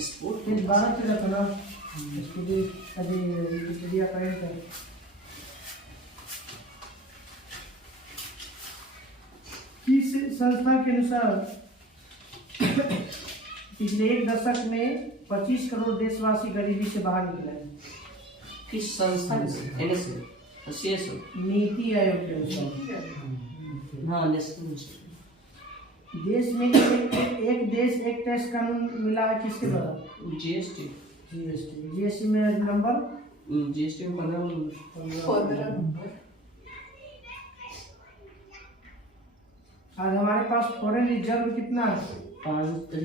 Sport फिर 12 पे रखो ना इसके लिए अभी विकिपीडिया करेंट है। किस संस्था के अनुसार पिछले एक दशक में 25 करोड़ देशवासी गरीबी से बाहर निकले हैं? किस संस्था से? एनएसए सीएसओ नीति आयोग के अनुसार। हाँ नेशनल देश में एक देश एक टैक्स कानून मिला है किसके द्वारा? जीएसटी जीएसटी में नंबर जीएसटी में 15 नंबर। आज हमारे पास फॉरेन रिजर्व कितना है?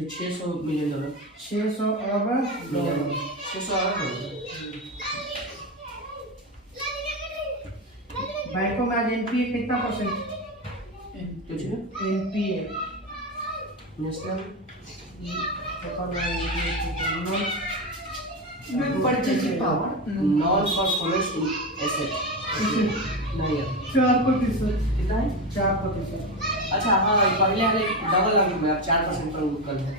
600 मिलियन डॉलर 600 अरब डॉलर। 600 अरब। बैंकों में आज एनपीए कितना परसेंट? कुछ है NPA national purchasing power non performance asset नहीं है 4%। कितना है 4%। अच्छा हाँ पहले वाले डबल लगे में आप 4% पर कर हैं।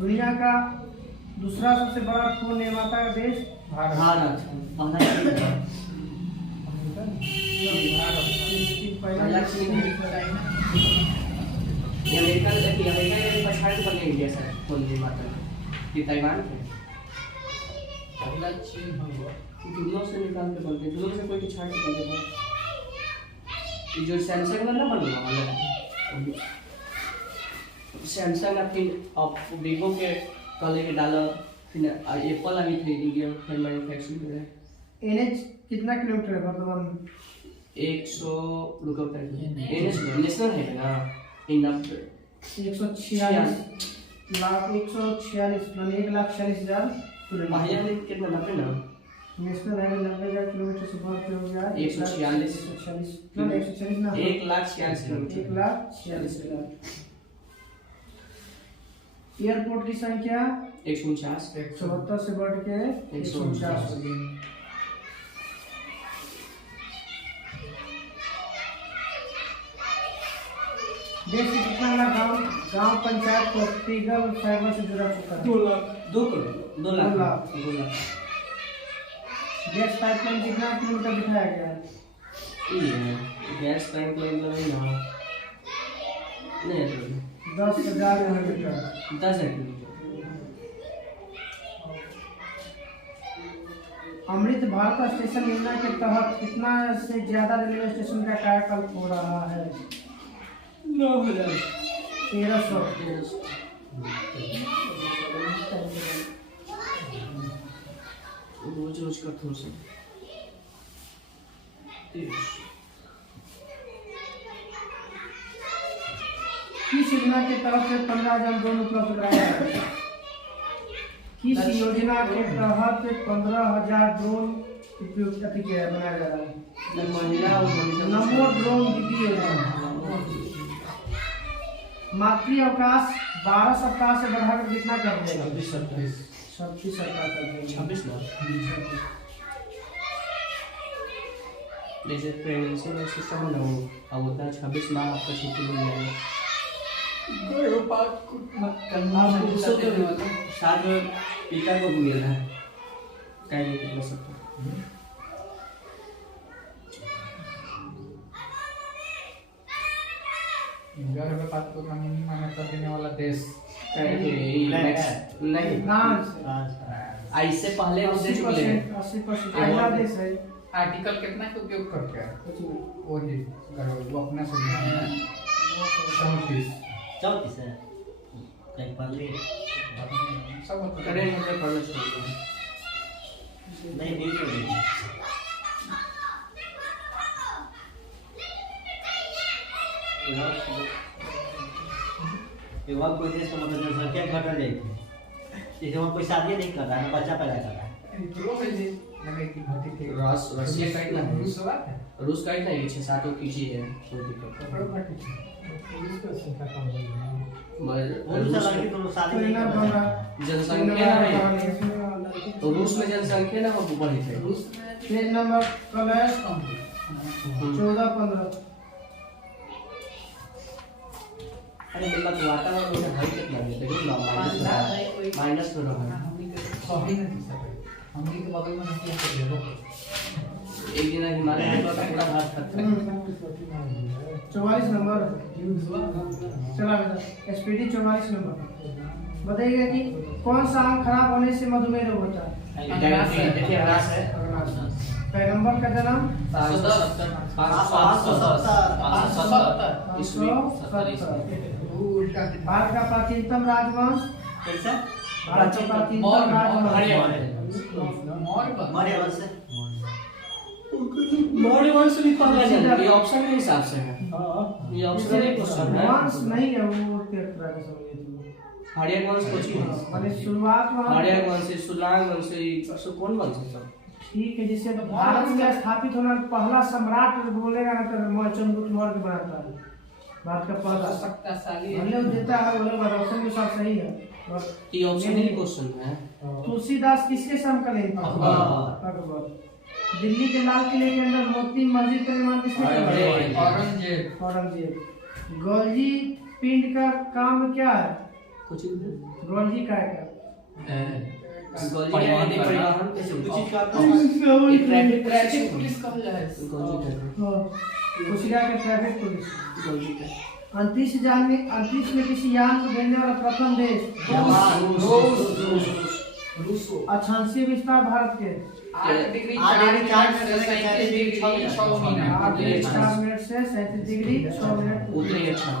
दुनिया का दूसरा सबसे बड़ा फोन निर्माता का देश भारत अमेरिका ने पछाड़ पर इंडिया से फोन निर्माता कि ताइवान पे अगला चीन होगा दोनों से निकाल के बनते दोनों से कोई छाड़ के बनते हैं। ये जो सैमसंग वाला बन रहा है सैमसंग अपनी वीवो के कल के डाला फिर एप्पल आई थी इंडिया में फिर मैन्युफैक्चरिंग कर रहे हैं। एनएच कितना किलोमीटर है वर्तमान में? 100 रुपये एनएच नेशनल है ना इन 146 लाख 146 माने 1,46,000 किलोमीटर। महिला ने कितना नब्बे ना नेशनल हाईवे 90,000 किलोमीटर से बढ़ के हो गया 146 146 ना 1,46,000 किलोमीटर 1,46,000। एयरपोर्ट की संख्या 149 74 से बढ़ के 149 हो गई। देश के कितना गांव पंचायत को ऑप्टिकल फाइबर से जुड़ा चुका है? 2 लाख 2 लाख। गैस पाइपलाइन कितना किलोमीटर दिखाया गया है? गैस पाइपलाइन ना नहीं 10,000 किलोमीटर। 10 है। अमृत भारत स्टेशन योजना के तहत कितना से ज्यादा रेलवे स्टेशन का कायाकल्प हो रहा है? 9,000 1300। रोज का थोड़ा सा किस योजना के तरफ से 15,000 ड्रोन उपलब्ध कराया है? किस योजना के तहत 15,000 ड्रोन उपयोग बनाया जा रहा है? महिला नमो ड्रोन दीदी योजना। मातृ अवकाश 12 सप्ताह से बढ़ाकर कितना कर देगा? 26 सप्ताह कर देगा। 26 ना जैसे प्रेगनेंसी में सिस्टम ना हो अब होता 26 माह आपका छुट्टी मिल जाएगा। साथ पिता को भी मिल रहा है कहीं कितना सकता घर में बात को मान्यता कर देने वाला देश नहीं इससे पहले 80% पहला देश है। आर्टिकल कितना का उपयोग करते हैं वो ही वो अपना से 34 है कहीं पहले सब करेंगे तो पढ़ना चाहिए नहीं नहीं युवा कोई देश का मतलब जनसंख्या घट रही थी जैसे वहाँ कोई शादी नहीं कर रहा है बच्चा पैदा कर रहा है रशिया का इतना है रूस का इतना ही 6-7 कीजिए है कोई दिक्कत जनसंख्या तो रूस में जनसंख्या ना बढ़ी थे। पेज नंबर 14-15 अरे मतलब वातावरण में भाई कितना देते हैं ना माइनस में रहा हमनी के सही नहीं सके हमनी के बगल में नहीं कर देबो एक दिन हिमालय में पूरा भात खत्म 44 नंबर चला बेटा एसपीडी 44 नंबर बताइएगा कि कौन सा आम खराब होने से मधुमेह रोग होता है? देखिए हरास है पैगंबर का जन्म 570 भारत का प्राचीनतम राजवंश कैसा भारत का प्राचीनतम राजवंश मौर्य वंश भी पहला जन्म ये ऑप्शन के हिसाब से है ये ऑप्शनल क्वेश्चन है वंश नहीं है वो एक तरह का समझिए हरियर वंश कोची है मैंने शुरुआत में हरियर वंश है सुलांग वंश है सब कौन वंश है सब ठीक है जिससे भारत में स्थापित होना पहला सम्राट बोलेगा ना तो चंद्रगुप्त मौर्य बनाता है भारत का पहला शक्तिशाली हमने देता है वो लोग ऑप्शन के साथ सही है ये ऑप्शनल क्वेश्चन है तुलसीदास किसके समकालीन थे? अकबर। दिल्ली के लाल किले के अंदर मोती मस्जिद का निर्माण किसने करवाया? औरंगजेब औरंगजेब। गौलजी पिंड का काम क्या है? कुछ गौलजी का है क्या? परिवहन कैसे ट्रैफिक पुलिस कहल जाए कुशिया के ट्रैफिक पुलिस। अंतरिक्ष में किसी यान को भेजने वाला प्रथम देश? रूस अक्षांशीय विस्तार भारत के 8 डिग्री 4 मिनट से 37 डिग्री 6 मिनट। उतनी अच्छा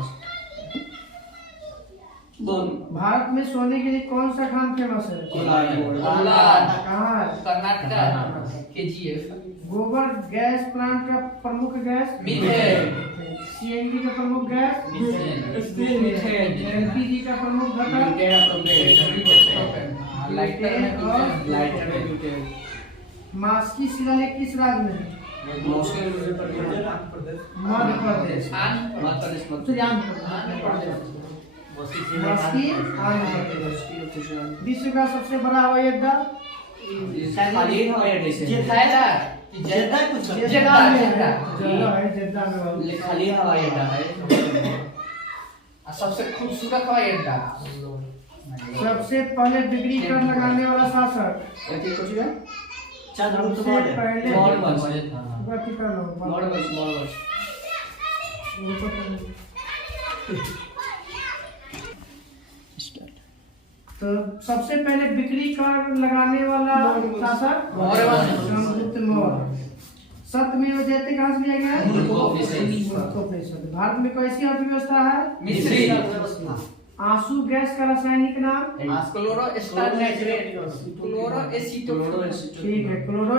भारत में सोने के लिए कौन सा खान फेमस है? कहाँ है? कर्नाटक केजीएफ गोबर गैस प्लांट का प्रमुख गैस? मीथेन सीएनजी का प्रमुख गैस? एलपीजी का प्रमुख घटक? मास्की शिलालेख किस राज्य में? मध्य प्रदेश। मास्की आंध्र प्रदेश। विश्व का सबसे बड़ा हवाई अड्डा? खाली हवाई अड्डा है सबसे खूबसूरत हवाई अड्डा सबसे पहले डिग्री कर लगाने वाला शासक? चंद्रगुप्त सबसे मौर्य पहले मौर्य वंश गति कर लो। मौर्य वंश तो सबसे पहले बिक्री कर लगाने वाला शासक? चंद्रगुप्त मौर्य। सत्यमेव जयते कहाँ से लिया गया है? मूर्खोपनिषद। भारत में कैसी अर्थव्यवस्था है? मिश्री आंसू गैस का रासायनिक नाम? ठीक है क्लोरो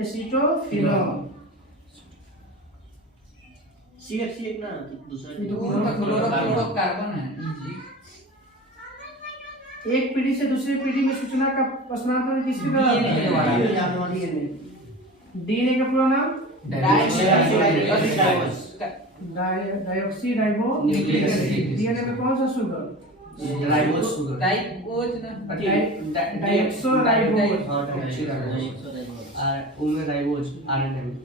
एसिटोफिनोल। CFC एक ना दूसरा क्लोरोकार्बन है एक पीढ़ी से दूसरी पीढ़ी में सूचना का स्थानांतरण किसके द्वारा? डीएनए का पूरा नाम? Deoxyribonucleic acid. DNA में कौन सा sugar? Ribose sugar deoxyribose. उनमें राइबोज आरएनए में।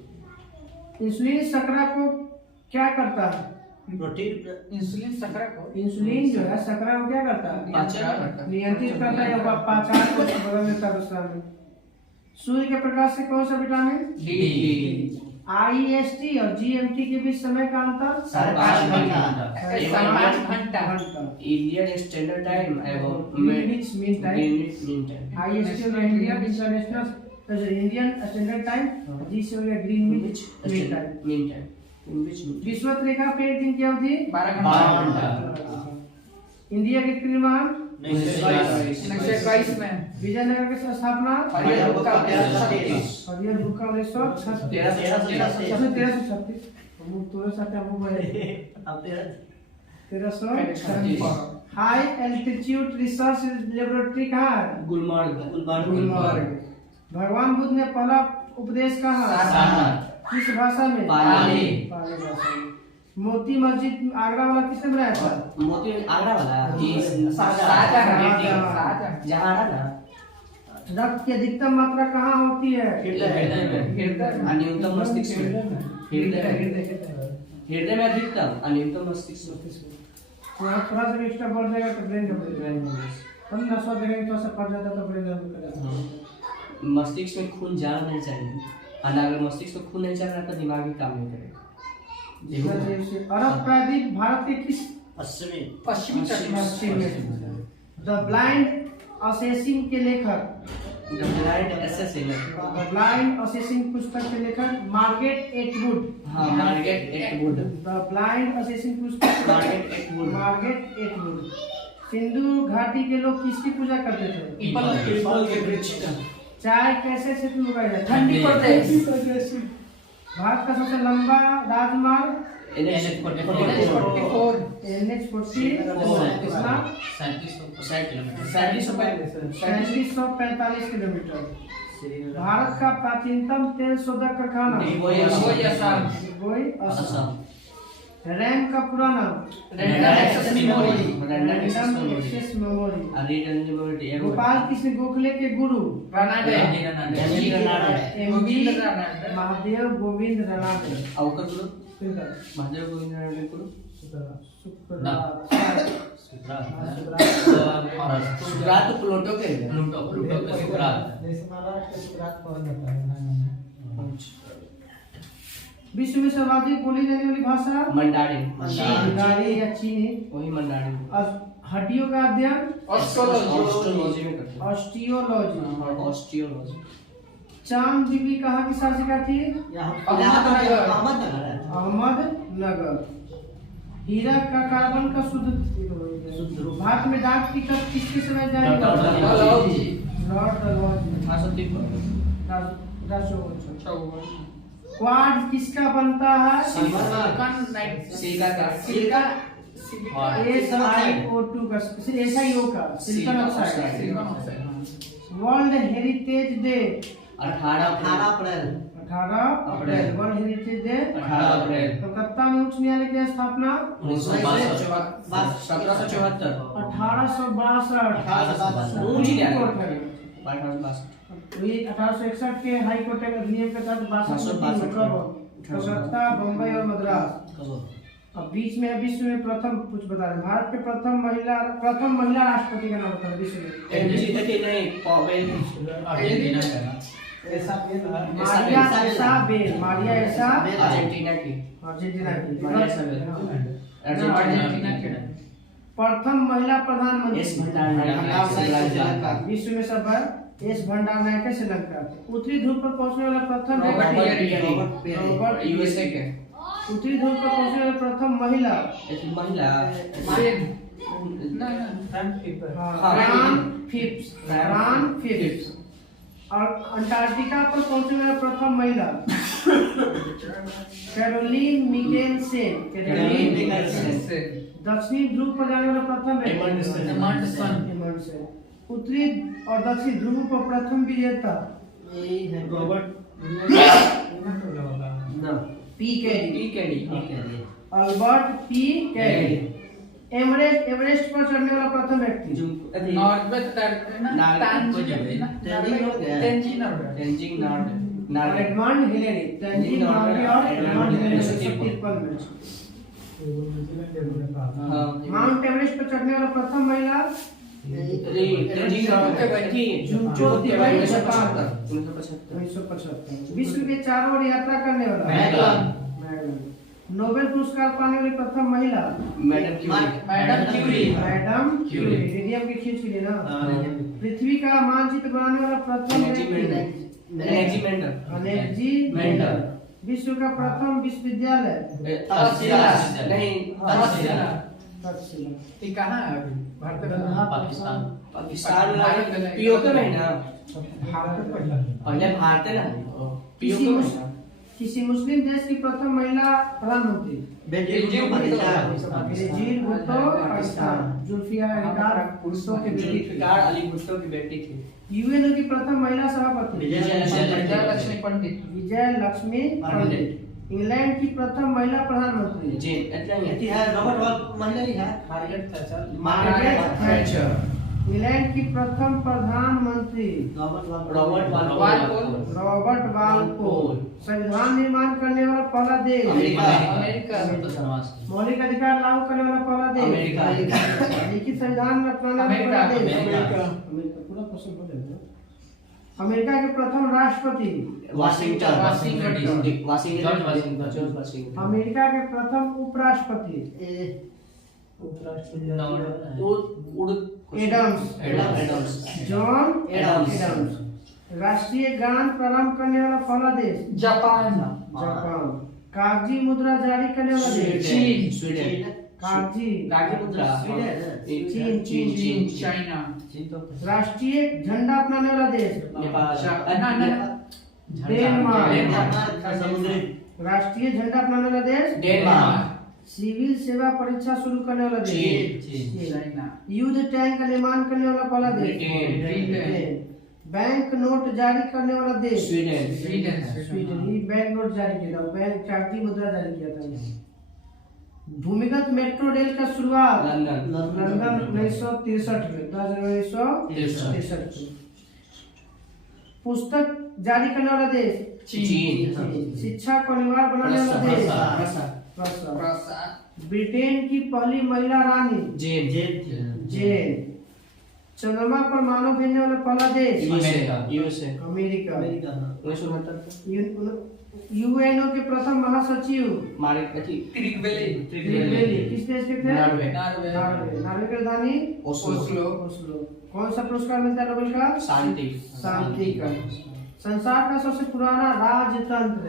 इंसुलिन शर्करा को क्या करता है? प्रोटीन इंसुलिन शर्करा को इंसुलिन जो है शर्करा को क्या करता है? नियंत्रित करता है या पाचन को बदल देता है दूसरा में। सूर्य के प्रकाश से कौन सा विटामिन? डी। IST और GMT के बीच समय का अंतर? 5.5 घंटा। 5 घंटा इंडियन स्टैंडर्ड टाइम एवं ग्रीनिच मीन टाइम। IST और Indian international Indian standard time जी से हो गया ग्रीनिच मीन टाइम। विश्वत रेखा पेंटिंग की अवधि? 12 घंटा। इंडिया के निर्माण? 1922 में विजयनगर की स्थापना? हरियर बुक का 1336 हरियर बुक का 1336। हम तोरे साथ हम गए 1336। हाई एल्टीट्यूड रिसर्च लेबोरेटरी कहाँ है? गुलमर्ग। भगवान बुद्ध ने पहला उपदेश कहाँ? किस भाषा में? पाली भाषा में। मोती मस्जिद आगरा वाला किसने बनाया था? मोती आगरा वाला शाहजहां। जहाँ ना रक्त की अधिकतम मात्रा कहाँ होती है? न्यूनतम मस्तिष्क में। हृदय में अधिकतम न्यूनतम मस्तिष्क में। वहाँ थोड़ा सा एक्स्ट्रा बढ़ जाएगा तो ब्रेन डैमेज। हम नसवा देंगे तो ऐसा पड़ जाता तो ब्रेन डैमेज कर जाता। मस्तिष्क में खून जाना नहीं चाहिए, और अगर मस्तिष्क में खून नहीं चल रहा तो दिमाग भी काम नहीं करेगा। अरब प्रायद्वीप भारत के किस पश्चिमी पश्चिमी तट में द ब्लाइंड असेसिंग के लेखक The Blind Assassin। The blind assassin पुस्तक के लेखक मार्गरेट एटवुड। हाँ, Margaret Atwood. The blind assassin पुस्तक Margaret Atwood. Margaret Atwood. Sindhu घाटी के लोग किसकी पूजा करते थे? पीपल के वृक्ष का। चाय कैसे क्षेत्र में उगाया जाता है? ठंडी प्रदेश। भारत का सबसे लंबा राजमार्ग NH-44 NH-40 कितना? 3745 किलोमीटर। भारत का प्राचीनतम तेल शोधक कारखाना वही आसाम। वही असम। रैम का पूरा नाम random access memory. Random access memory. Gopal Krishna Gokhale के गुरु रानाडे एमबी महादेव गोविंद रानाडे। अवकर गुरु महादेव गोविंद रानाडे गुरु। सुकरात तो प्लूटो के विश्व में सर्वाधिक बोली जाने वाली भाषा मंडारी या चीनी। वही मंडारी। हड्डियों का अध्ययन ऑस्ट्रोलॉजी में करते हैं। ऑस्टियोलॉजी। चांद बीबी कहाँ की शासिका थी? अहमदनगर। हीरा का कार्बन का शुद्ध भारत में डाक टिकट किसके समय जारी? क्वाड किसका बनता है? SiO2 का SiO का silicon oxide. World heritage day 18 अप्रैल। वर्ल्ड हेरिटेज डे 18 अप्रैल। कलकत्ता में उच्च न्यायालय की स्थापना 1774। 1861 के हाई कोर्ट के अधिनियम के तहत 62 कलकत्ता, बम्बई और मद्रास। अब बीच में विश्व में प्रथम कुछ बता रहे। भारत के प्रथम महिला राष्ट्रपति का नाम बता रहे विश्व में। मारिया इसाबेला अर्जेंटीना की। प्रथम महिला प्रधानमंत्री विश्व में सब है एस भंडार नायक श्रीलंका। उत्तरी ध्रुव पर पहुंचने वाला प्रथम व्यक्ति यूएसए के। उत्तरी ध्रुव पर पहुंचने वाली प्रथम महिला फ्रान फिप्स। और अंटार्कटिका पर पहुंचने वाला प्रथम महिला कैरोलीन मिगेलसेन। दक्षिणी ध्रुव पर जाने वाला प्रथम व्यक्ति उत्तरी और दक्षिणी ध्रुव पर प्रथम विजेता अल्बर्ट पी कैडी। एवरेस्ट पर चढ़ने वाला प्रथम व्यक्ति एडमंड हिलेरी। तेंजिन नॉर्वे और एडमंड हिलेरी 153 में। माउंट एवरेस्ट पर चढ़ने वाला प्रथम महिला ज्योति बाई 1975। विश्व के चारों ओर यात्रा करने वाला नोबेल पुरस्कार पाने वाली प्रथम महिला मैडम क्यूरी। रेडियम की खींच के लिए ना। पृथ्वी का मानचित्र बनाने वाला प्रथम मेंडल। विश्व का प्रथम विश्वविद्यालय कहाँ है अभी? पाकिस्तान पीओके में ना। पहले भारत है ना पीओके में। किसी मुस्लिम देश की प्रथम महिला प्रधानमंत्री बेनजीर भुट्टो पाकिस्तान। जुल्फिकार अली भुट्टो की बेटी थी। यूएनओ की प्रथम महिला सभापति विजय लक्ष्मी पंडित। इंग्लैंड की प्रथम महिला प्रधानमंत्री रॉबर्ट महिला ही है मार्गरेट थैचर। इंग्लैंड की प्रथम प्रधानमंत्री रॉबर्ट वालपोल। Robert Walpole. संविधान निर्माण करने वाला पहला देश अमेरिका। मौलिक अधिकार लागू करने वाला पहला देश अमेरिका। लिखित संविधान अपनाने वाला अमेरिका। पहला देश अमेरिका। पूरा क्वेश्चन बोले ना। अमेरिका के प्रथम राष्ट्रपति Washington. George Washington. George Washington. America के प्रथम उपराष्ट्रपति एडम्स जॉन एडम्स। राष्ट्रीय गान प्रारंभ करने वाला पहला देश जापान। जापान। कागजी मुद्रा जारी करने वाला देश स्वीडन। कागजी मुद्रा चीन। चाइना। राष्ट्रीय झंडा अपनाने वाला देश नेपाल। डेनमार्क। राष्ट्रीय झंडा अपनाने वाला देश डेनमार्क। सिविल सेवा परीक्षा शुरू करने वाला देश चाइना। युद्ध टैंक का निर्माण करने वाला पहला देश ब्रिटेन। बैंक नोट जारी करने वाला देश स्वीडन। स्वीडन। ये बैंक नोट जारी किया था, बैंक कागजी मुद्रा जारी किया था। भूमिगत मेट्रो रेल का शुरुआत लंदन। 1963 में 1963 में। पुस्तक जारी करने वाला देश चीन। शिक्षा को अनिवार्य बनाने वाला देश रसा। ब्रिटेन की पहली महिला रानी जेन। चंद्रमा पर मानव भेजने वाला पहला देश यूएसए। अमेरिका। 1969। यूएनओ के प्रथम महासचिव त्रिगवेली। किस देश के थे? नॉर्वे। नॉर्वे की राजधानी ओस्लो। कौन सा पुरस्कार मिलता है नोबेल का? शांति का। संसार का सबसे पुराना राजतंत्र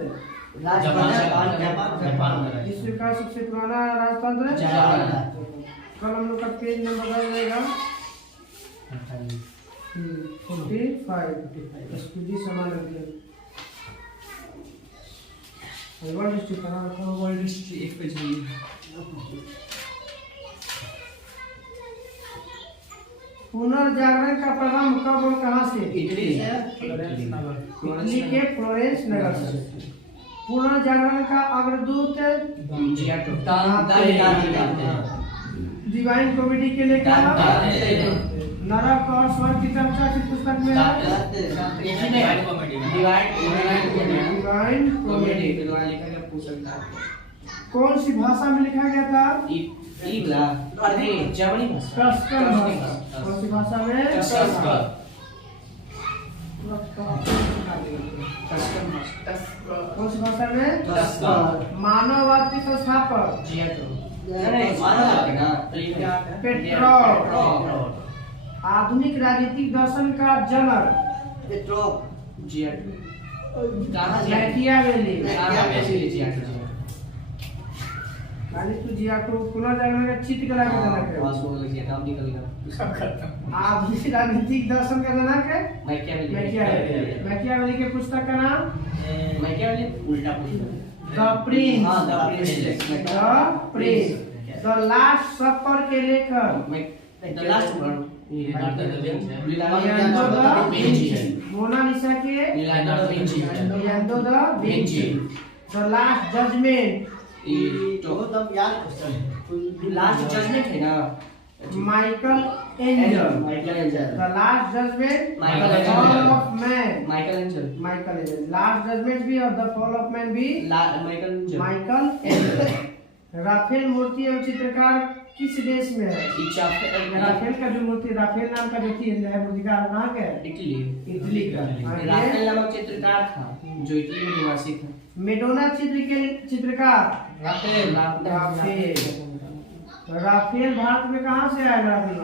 जापान। विश्व का सबसे पुराना राजतंत्र जापान। कल हम लोग का पेज नंबर रहेगा 45 स्पीडी समान रख दिया। वर्ल्ड हिस्ट्री कहाँ रखा? वर्ल्ड हिस्ट्री एक पेज में। पुनर्जागरण का प्रारंभ कब और कहाँ से? इटली इटली के फ्लोरेंस नगर से। पुनर्जागरण का अग्रदूत डिवाइन कॉमेडी के लेखक नरक और स्वर्ग की चर्चा की पुस्तक में है डिवाइन कॉमेडी। कौन सी भाषा में लिखा गया था? जर्मनी भाषा। टस्कन भाषा। कौन सी भाषा में? कौन सी भाषा में? मानववाद के संस्थापक पेट्रोल। आधुनिक राजनीतिक दर्शन का जनक मैकियावेली। पुनर्जागरण का चित्रकला का जनक है। आधुनिक राजनीतिक दर्शन का जनक है मैकियावेली के पुस्तक का नाम the prince. The last supper के लेखक मोनालिसा के Leonardo da Vinci. The last judgment last judgment है ना Michelangelo. The last judgment fall of man Michelangelo. Last judgment भी और द फॉल ऑफ मैन भी माइकल एंजल। राफेल मूर्ति एवं चित्रकार किस देश में है? राफेल का जो मूर्ति राफेल नाम का जो थी मूर्तिकार कहाँ का है? इटली का। राफेल नामक चित्रकार था जो इटली में निवासी था। मेडोना चित्र के चित्रकार राफेल। राफेल भारत में कहाँ से आया? राफेल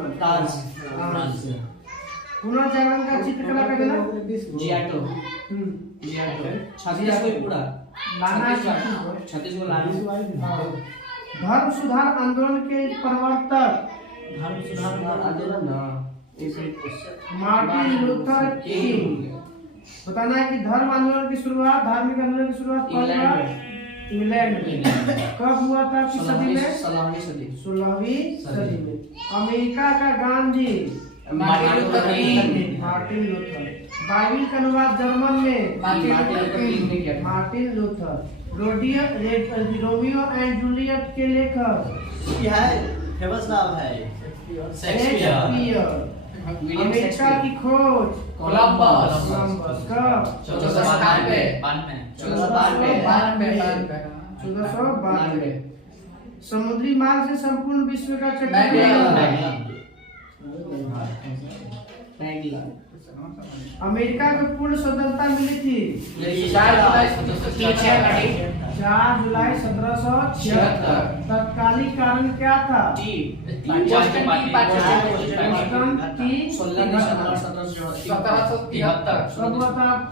पुनर्जागरण का चित्रकला का जनक धर्म सुधार आंदोलन के प्रवर्तक मार्टिन लूथर किंग। बताना है कि धर्म आंदोलन की शुरुआत धार्मिक आंदोलन की शुरुआत इंग्लैंड में कब हुआ था? किस सदी में? 16वीं सदी में। अमेरिका का गांधी मार्टिन लूथर। बाइबिल का अनुवाद जर्मन में Martin Luther. Romeo and Juliet के लेखक फेमस नाम है शेक्सपियर। अमेरिका की खोज कोलंबस कब 1492 समुद्री मार्ग से संपूर्ण विश्व का अमेरिका को पूर्ण स्वतंत्रता मिली थी 4 जुलाई 1776। तत्कालीन कारण क्या था?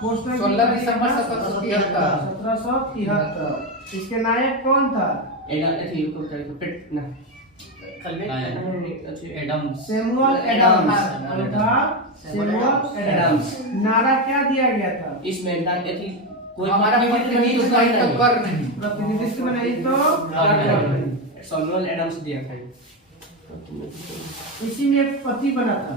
बोस्टन 16 दिसंबर 1773। 1773। इसके नायक कौन था? Samuel Adams. नारा क्या दिया गया था? इसमें कोई हमारा प्रतिनिधित्व कर नहीं। प्रतिनिधित्व में नहीं तो सैमुअल एडम्स दिया था। इसी में एक पति बना था,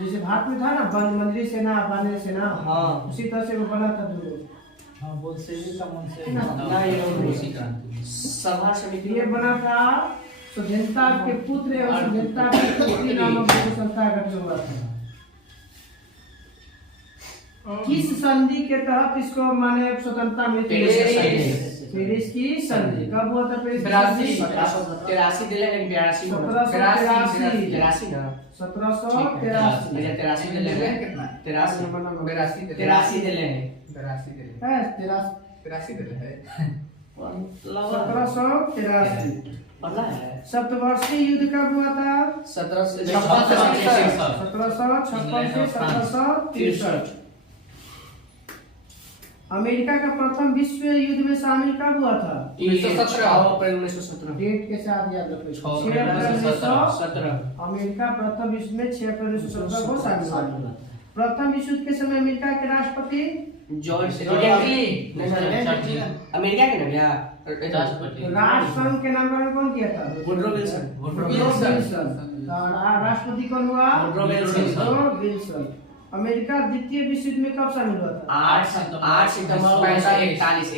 जैसे भारत में था ना मंदिर सेना बानर सेना, हाँ उसी तरह से वो बना था दो। सभा समिति ये बना था स्वतंत्रता के पुत्र एवं स्वतंत्रता की पुत्री नामक जो संस्था गठन हुआ था। किस संधि के तहत इसको माने स्वतंत्रता मिली? पेरिस की संधि। कब हुआ था पेरिस की संधि? 1783 दिले लेकिन 82 1783 दिले कितना? 83 दिले हैं 1783। पता है सप्तवर्षीय युद्ध कब हुआ था? 1756 1756 से 1763। अमेरिका का प्रथम विश्व युद्ध में शामिल कब हुआ था? 6 अप्रैल 1917 डेट के साथ याद रखो। 6 6 अप्रैल 1917 अमेरिका प्रथम विश्व में 6 अप्रैल 1917 को शामिल हुआ। प्रथम विश्व युद्ध के समय अमेरिका के राष्ट्रपति जॉर्ज अमेरिका के नाम या राष्ट्रसंघ के नामकरण कौन किया था? वुडरो विल्सन राष्ट्रपति कौन हुआ? Woodrow Wilson. अमेरिका द्वितीय विश्व युद्ध में कब शामिल हुआ था? 8 सितंबर 1941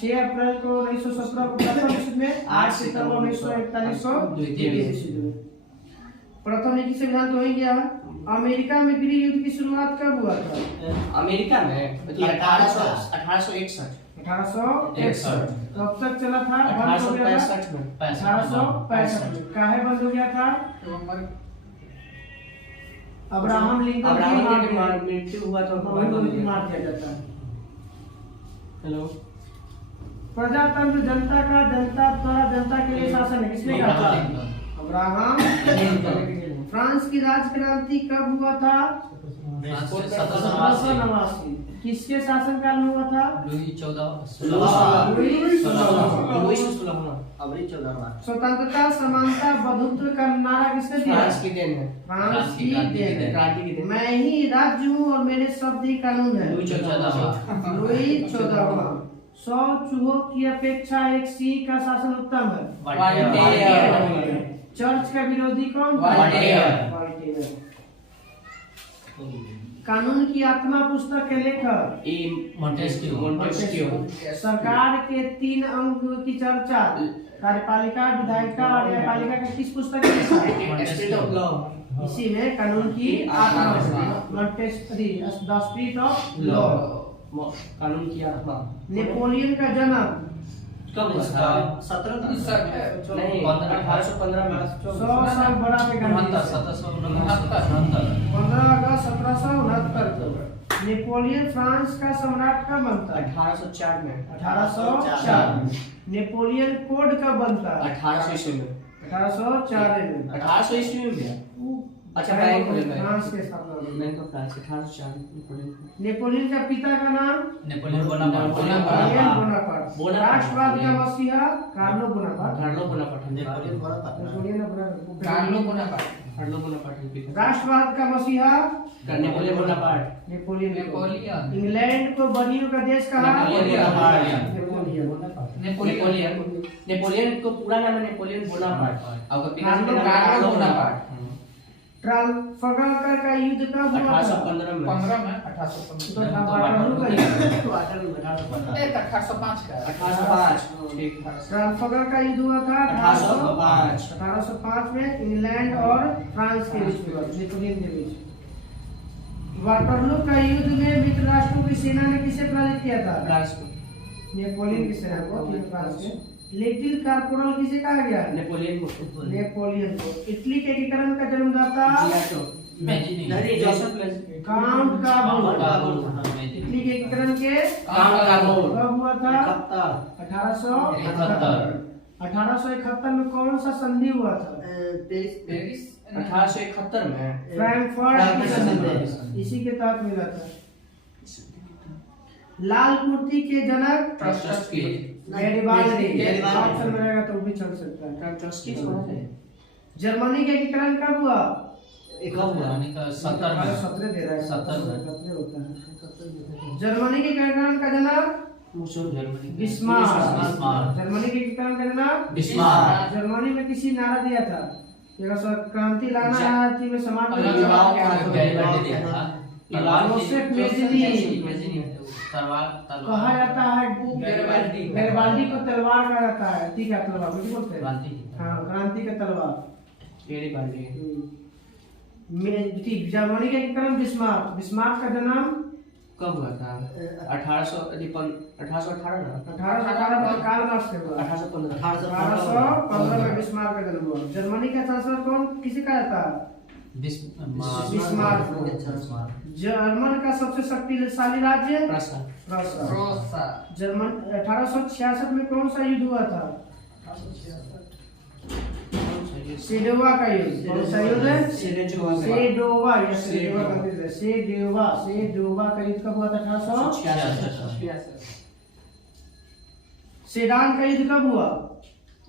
6 अप्रैल को 1917 को प्रथम विश्व युद्ध में, 8 सितंबर 1941 को द्वितीय विश्व युद्ध में। प्रथम लिखित संविधान तो हो ही गया। अमेरिका में गृह युद्ध की शुरुआत कब हुआ था? अमेरिका में 1861 कब तक चला था? 1865 में। 1865 में काहे बंद हो गया था? अब्राहम लिंकन की मृत्यु हुआ तो मार दिया जाता है। हेलो प्रजातंत्र जनता का जनता द्वारा जनता के लिए शासन है, किसने कहा था? Abraham Lincoln. फ्रांस की राजक्रांति कब हुआ था? 1789। किसके शासनकाल में हुआ था? लुई 14 स्वतंत्रता समानता बंधुत्व का नारा किसने दिया? फ्रांस की देन है। फ्रांस की देन है। क्रांति की देन। मैं ही राज्य हूँ और मेरे शब्द ही कानून है। लुई 14वां। 100 चूहों की अपेक्षा एक सिंह का शासन उत्तम है। चर्च का विरोधी कौन? वोल्टेयर। कानून की आत्मा पुस्तक के लेखक मोंटेस्क्यू। सरकार के 3 अंग की चर्चा कार्यपालिका, विधायिका और न्यायपालिका की किस पुस्तक में लिखा है? Spirit of law. इसी में कानून की आत्मा, Montesquieu the spirit of law. कानून की आत्मा। नेपोलियन का जन्म कब हुआ? 1815 में। 100 साल बड़ा में गांधी 15 अगस्त 1769 को। नेपोलियन फ्रांस का सम्राट कब बनता है? 1804 में। 1804 में। नेपोलियन कोड कब बनता है? 1800 ईस्वी में। 1804 में। 1800 ईस्वी में गया। अच्छा बैंक बैंक फ्रांस के स्थापना हुई। बैंक ऑफ फ्रांस 1804 नेपोलियन का पिता का नाम? Napoleon Napoleon Bonaparte. बोनापार्ट। राष्ट्रवाद का मसीहा? Carlo Bonaparte. Carlo Bonaparte. Napoleon Carlo Bonaparte. Carlo Bonaparte. राष्ट्रवाद का मसीहा? Napoleon Bonaparte. Napoleon. Napoleon. England को बनियों का देश कहा? नेपोलियन को पूरा नाम है Napoleon Bonaparte. Carlo Bonaparte. Trafalgar का युद्ध कब हुआ था? 1815 में। 15 में 1815 तो वाटरलू का युद्ध वाटर में 1815 एक 1805 का 1805 ठीक। ट्राफालगर का युद्ध हुआ था 1805 1805 में इंग्लैंड और फ्रांस के बीच हुआ, नेपोलियन के बीच। वाटरलू का युद्ध में मित्र राष्ट्रों की सेना ने किसे पराजित किया था? फ्रांस को। नेपोलियन की सेना को, फ्रांस के। लिटिल कॉर्पोरल किसे कहा गया? नेपोलियन को। नेपोलियन को। इटली के एकीकरण का जन्मदाता नहीं, जोसेफ प्लेसी। काउंट काबूल। हाँ, इटली के एकीकरण के काउंट काबूल। कब हुआ था? 71 1871 में कौन सा संधि हुआ था? पेरिस 1871 में फ्रैंकफर्ट की संधि, इसी के तहत मिला था। लाल कुर्ती के जनक ट्रस्की। गैरिबाल्डी। गैरिबाल्डी। ऑप्शन में रहेगा तो भी चल सकता है। ट्रस्की सुना है। जर्मनी के एकीकरण कब हुआ? कब हुआ? 17 दे रहा है, 17 होता है। जर्मनी के एकीकरण का जनक जर्मनी। बिस्मार्क। जर्मनी के एकीकरण का जनक बिस्मार्क। जर्मनी में किसी नारा दिया था? क्रांति लाना है, थी में समाप्त युवाओं के हाथ में कहा जाता है। गैरिबाल्डी को तलवार कहा जाता है। ठीक है, तलवार मुझे बोलते हैं। हाँ, क्रांति का तलवार गैरिबाल्डी। ठीक। जर्मनी के एकीकरण बिस्मार्क। बिस्मार्क का जन्म कब हुआ था? 1818 ना? 1818 में कार्ल मार्क्स से हुआ। 1815 1815 में बिस्मार्क का जन्म हुआ। जर्मनी का चांसलर कौन किसे कहा जाता है? बिस्मार्क। जर्मन का सबसे शक्तिशाली राज्य प्रसा। जर्मन 1866 में कौन सा युद्ध हुआ था? सेडोवा का युद्ध। कौन सा युद्ध? सेडोवा का युद्ध कब हुआ था? 1866। सेडान का युद्ध कब हुआ?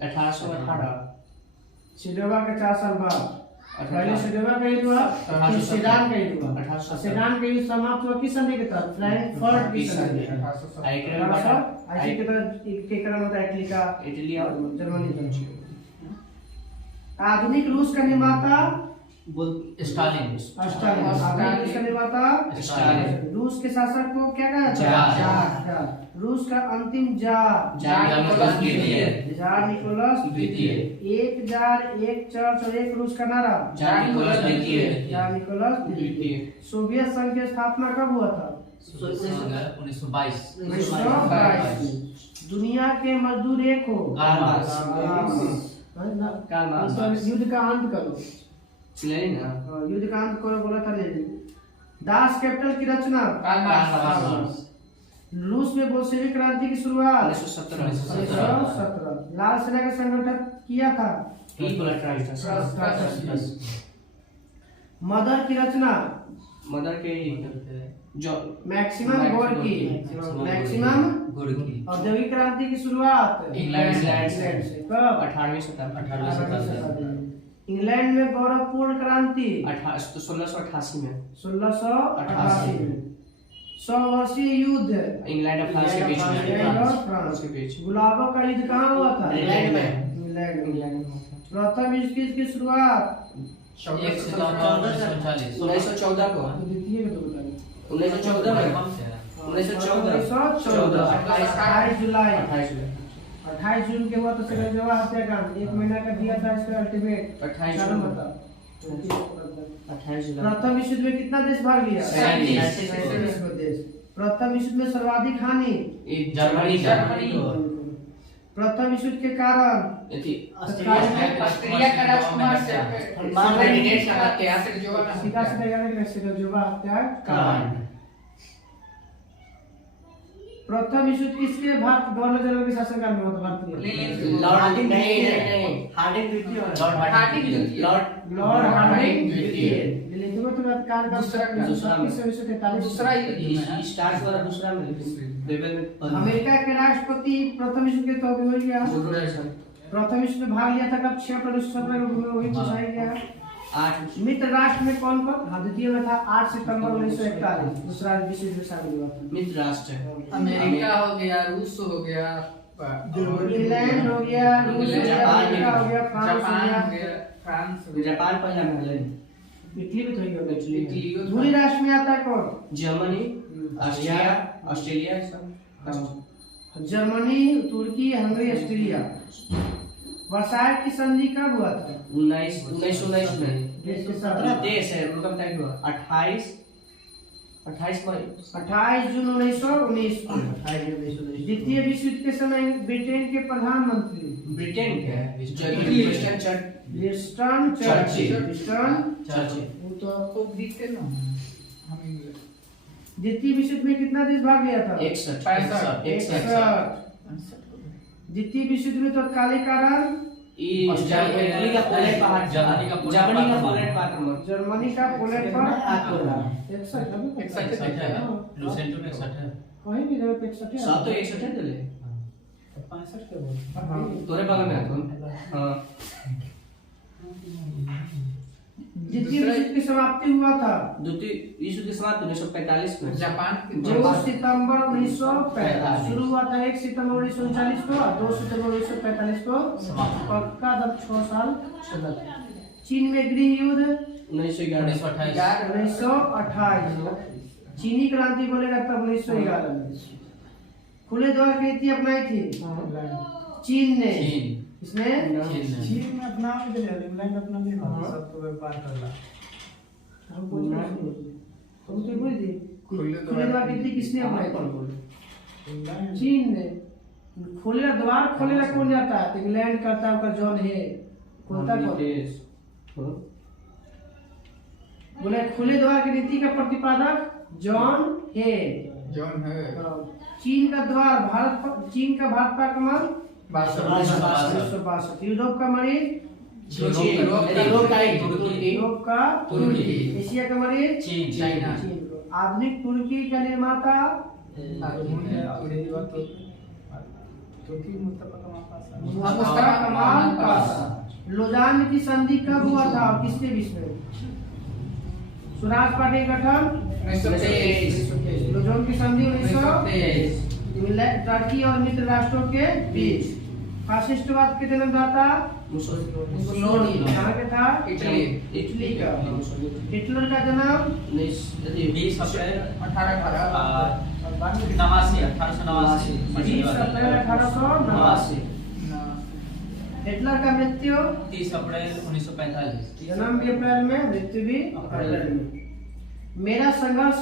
1818। सेडोवा के 4 साल बाद। पहले सेडोवा का युद्ध हुआ, फिर सेडान का युद्ध हुआ। सेडान का युद्ध समाप्त हुआ किस संधि के तहत? फ्रैंकफर्ट की संधि। एकीकरण होता है इटली का, इटली और जर्मनी का। आधुनिक रूस का निर्माता स्टालिन। आधुनिक रूस का निर्माता स्टालिन। रूस के शासक को क्या कहा जाता है? रूस का अंतिम जार जार निकोलस द्वितीय। एक जार, एक चर्च और एक रूस का नारा जार निकोलस द्वितीय। सोवियत संघ की स्थापना कब हुआ था? 1922। 1922। दुनिया के मजदूर एक हो। Karl Marx. युद्ध का अंत करो। लेनिन ना? युद्ध का अंत करो बोला था लेनिन। दास कैपिटल की रचना रूस में बोल्शेविक क्रांति की शुरुआत 1917। लाल सेना का संगठन किया था मदर की रचना मदर के जो मैक्सिमम गोर्की। औद्योगिक क्रांति की शुरुआत इंग्लैंड से कब? 18वीं शताब्दी। इंग्लैंड में गौरवपूर्ण क्रांति 1688 में। 1688 में। 100 वर्षीय युद्ध इंग्लैंड और फ्रांस के बीच इंग्लैंड और में। फ्रांस के बीच। गुलाबों का युद्ध कहाँ हुआ था? इंग्लैंड में। इंग्लैंड में। प्रथम विश्व युद्ध की शुरुआत 1914 को। द्वितीय को तो बता दो। 1914 में। 1914 28 जुलाई। 28 जुलाई। 28 जून के हुआ तो सिकंदराबाद हत्याकांड 1 महीना का दिया था इसका अल्टीमेट 28 कारण जून। बता। 28 जुलाई। प्रथम विश्व युद्ध में कितना देश भाग लिया? 37 देश। प्रथम विश्व युद्ध में सर्वाधिक हानि जर्मनी को। प्रथम विश्व युद्ध के कारण ऑस्ट्रेलिया का राजकुमार से कैंडिडेट सीधा सीधा हत्याकांड। प्रथम विश्व युद्ध किसके भारत गवर्नर जनरल के शासनकाल में हुआ था? भारतीय लॉर्ड हार्डिंग लॉर्ड हार्डिंग द्वितीय। दूसरा स्टार्ट वाला दूसरा में अमेरिका के राष्ट्रपति प्रथम विश्व के तो हो गया। प्रथम विश्व में भाग लिया था कब? 6 में वही पूछा गया। 8 मित्र राष्ट्र में कौन कौन? द्वितीय में था 8 सितंबर 1941 दूसरा विश्व युद्ध शामिल हुआ था। मित्र राष्ट्र अमेरिका हो गया, रूस हो गया, इंग्लैंड हो गया, रूस हो गया, अमेरिका हो गया, फ्रांस हो गया। फ्रांस जापान पहला में इटली में तो ही होगा। इटली को धूरी राष्ट्र में आता है कौन? जर्मनी, ऑस्ट्रिया, ऑस्ट्रेलिया सब। जर्मनी, तुर्की, हंगरी, ऑस्ट्रेलिया। वर्साय की संधि कब हुआ था? 1919 में। देश के साथ देश है उनका बताया हुआ 28 मई 28 जून 1919 को। द्वितीय विश्व युद्ध के समय ब्रिटेन के प्रधानमंत्री ब्रिटेन के विंस्टन चर्चिल। वो तो आपको दिखते ना हम इंग्लिश। द्वितीय विश्व युद्ध में कितना देश भाग लिया था? 61। द्वितीय विश्व युद्ध में तत्कालीन कारण जर्मनी का पोलैंड पर जर्मनी का पोलैंड पर आक्रमण। 61 है। लुसेंटो में 61 है। कहीं भी जगह पे 61 सब तो 61 है दिले 65 के बोल। तोरे बगल में आता हां। द्वितीय विश्व युद्ध की समाप्ति हुआ था द्वितीय विश्व युद्ध समाप्त 1945 में। जापान 2 सितंबर 1945 शुरू हुआ था। 1 सितंबर 1939 को और 2 सितंबर 1945 को पक्का। तब 6 साल चला। चीन में गृह युद्ध 1911 1928। चीनी क्रांति बोलेगा तब 1911 में। खुले द्वार की नीति अपनाई थी चीन ने। इसमें चीन में अपना इंग्लैंड अपना भी सब तो व्यापार करला। हम तो बोल दी खुले द्वार की नीति किसने अपनाई थी? चीन ने। खुले द्वार खोलेगा कौन जाता है? इंग्लैंड करता है जॉन है बोले खुले द्वार की नीति का प्रतिपादक जॉन है। चीन का द्वार चीन का भारत पर आक्रमण 1962। यूरोप का मरीज यूरोप का तुर्की। एशिया का मरीज चाइना। आधुनिक तुर्की का निर्माता मुस्तफा कमाल पाशा। लोजान की संधि कब हुआ था और किसके बीच में? स्वराज पार्टी का गठन 1923। लोजान की संधि 1923। टर्की और मित्र राष्ट्रों के बीच। फासिस्टवाद के जन्मदाता मुसोलिनी। कहाँ के था? इटली का। हिटलर का जन्म 20 अप्रैल 1889। 20 अप्रैल 1889। हिटलर का मृत्यु 30 अप्रैल 1945। जन्म भी अप्रैल में, मृत्यु भी अप्रैल में। मेरा संघर्ष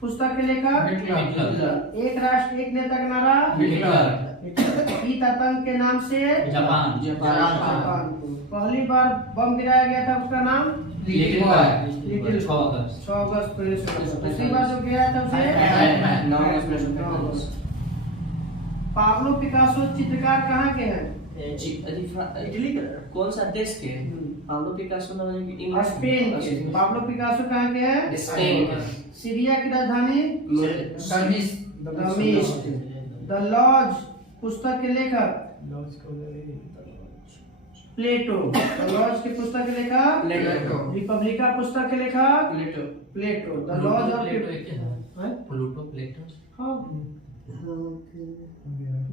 पुस्तक के लेखक हिटलर। एक राष्ट्र एक नेता का नारा हिटलर। शीत आतंक के नाम से जापान। पहली बार बम गिराया गया था उसका नाम लिटिल बॉय 6 अगस्त। 6 अगस्त 1945। दूसरी बार जो गिराया था उसे Batman। 9 अगस्त। पाब्लो पिकासो चित्रकार कहाँ के हैं? इटली का कौन सा देश के? पाब्लो पिकासो स्पेन के। पाब्लो पिकासो कहाँ के हैं? स्पेन। सीरिया की राजधानी दमिश्क। द लॉज पुस्तक के लेखक प्लेटो। द लॉज की पुस्तक के लेखक प्लेटो। रिपब्लिका पुस्तक के लेखक प्लेटो। द लॉज ऑफ प्लूटो प्लेटो। हाँ।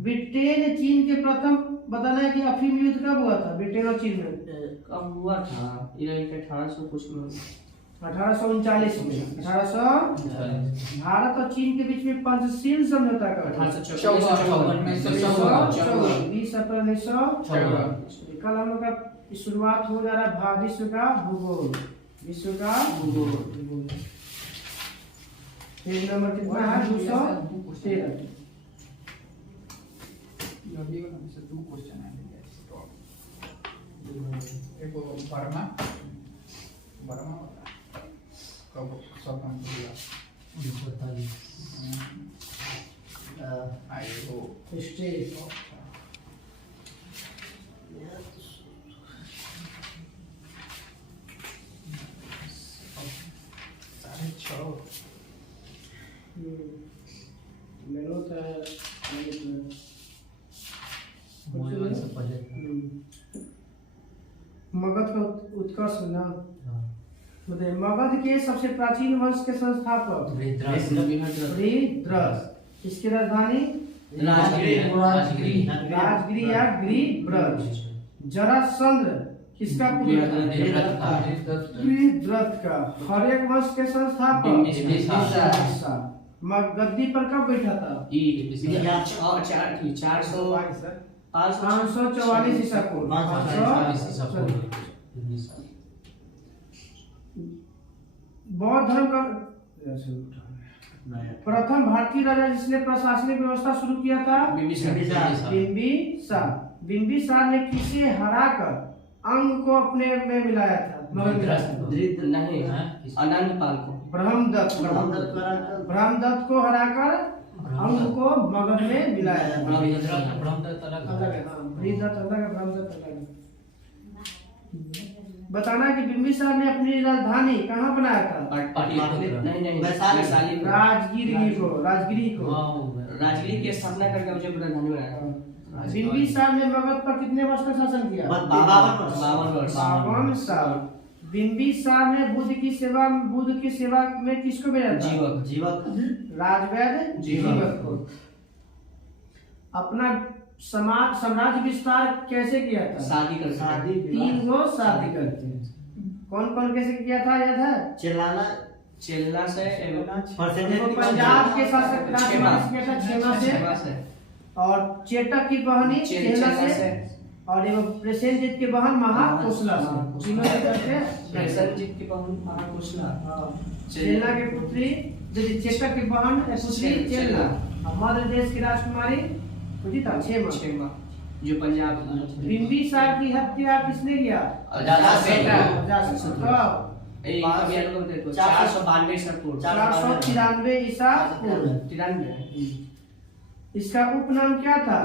ब्रिटेन चीन के प्रथम बताना है कि अफीम युद्ध कब हुआ था ब्रिटेन और चीन में? कब हुआ था? 1800 कुछ में। 1839 में। 1800 भारत और चीन के बीच में पंचशील समझौता कब? 1854। 20 अप्रैल 1954। कल हम लोग का शुरुआत हो जा रहा है विश्व का भूगोल। विश्व का भूगोल पेज नंबर कितना है? 213। अभी हमसे 2 क्वेश्चन आएंगे। एक बर्मा कब स्वतंत्र हुआ? 1948। आई हो हिस्ट्री। मेहनत है मौर्य से पहले। मगध का उत्कर्ष ना बताइए। मगध के सबसे प्राचीन वंश के संस्थापक बृहद्रथ। इसकी राजधानी राजगिरी। राजगिरी या गिरिब्रज। जरासंध किसका पुत्र था? बृहद्रथ का। हर्यक वंश के संस्थापक बिंबिसार। गद्दी पर कब बैठा था? 544 ईसा पूर्व। बौद्ध धर्म का प्रथम भारतीय राजा जिसने प्रशासनिक व्यवस्था शुरू किया था? बिंबिसार। बिंबिसार ने किसे हराकर अंग को अपने में मिलाया था? नहीं, अनंतपाल को। ब्रह्मदत्त को हराकर अंग को मगध में मिलाया था। ब्रह्मदत्त अलग अलग है, हाँ, बृहद्रथ अलग है, ब्रह्मदत्त अलग है। बताना कि बिंबिसार ने अपनी राजधानी कहाँ बनाया था? नहीं, राजगिरी को राजगिरी की स्थापना करके मुझे राजधानी बनाया। बिंबिसार ने मगध पर कितने वर्ष का शासन किया? 52 साल। बिंबिसार ने बुद्ध की सेवा में किसको भेजा था? जीवक राजवैद्य जीवक को। अपना साम्राज्य विस्तार कैसे किया था? शादी 3 गो शादी करके। कौन कौन कैसे किया था याद है? चेल्ला से पंजाब के शासक राजवंश किया था छेमा से, और चेटक की बहनी चेल्ला से, और एगो प्रसेनजीत की बहन महाकोशला से। तीनों से करके प्रसेनजीत की बहन महाकोशला, चेल्ला की पुत्री चेटक की बहन पुत्री चेल्ला, और मध्य देश की राजकुमारी छेमा जो पंजाब। बिंबिसार की हत्या किसने किया? अजातशत्रु। 492 ईसा पूर्व। 493 ईसा पूर्व। 93। इसका उपनाम क्या था?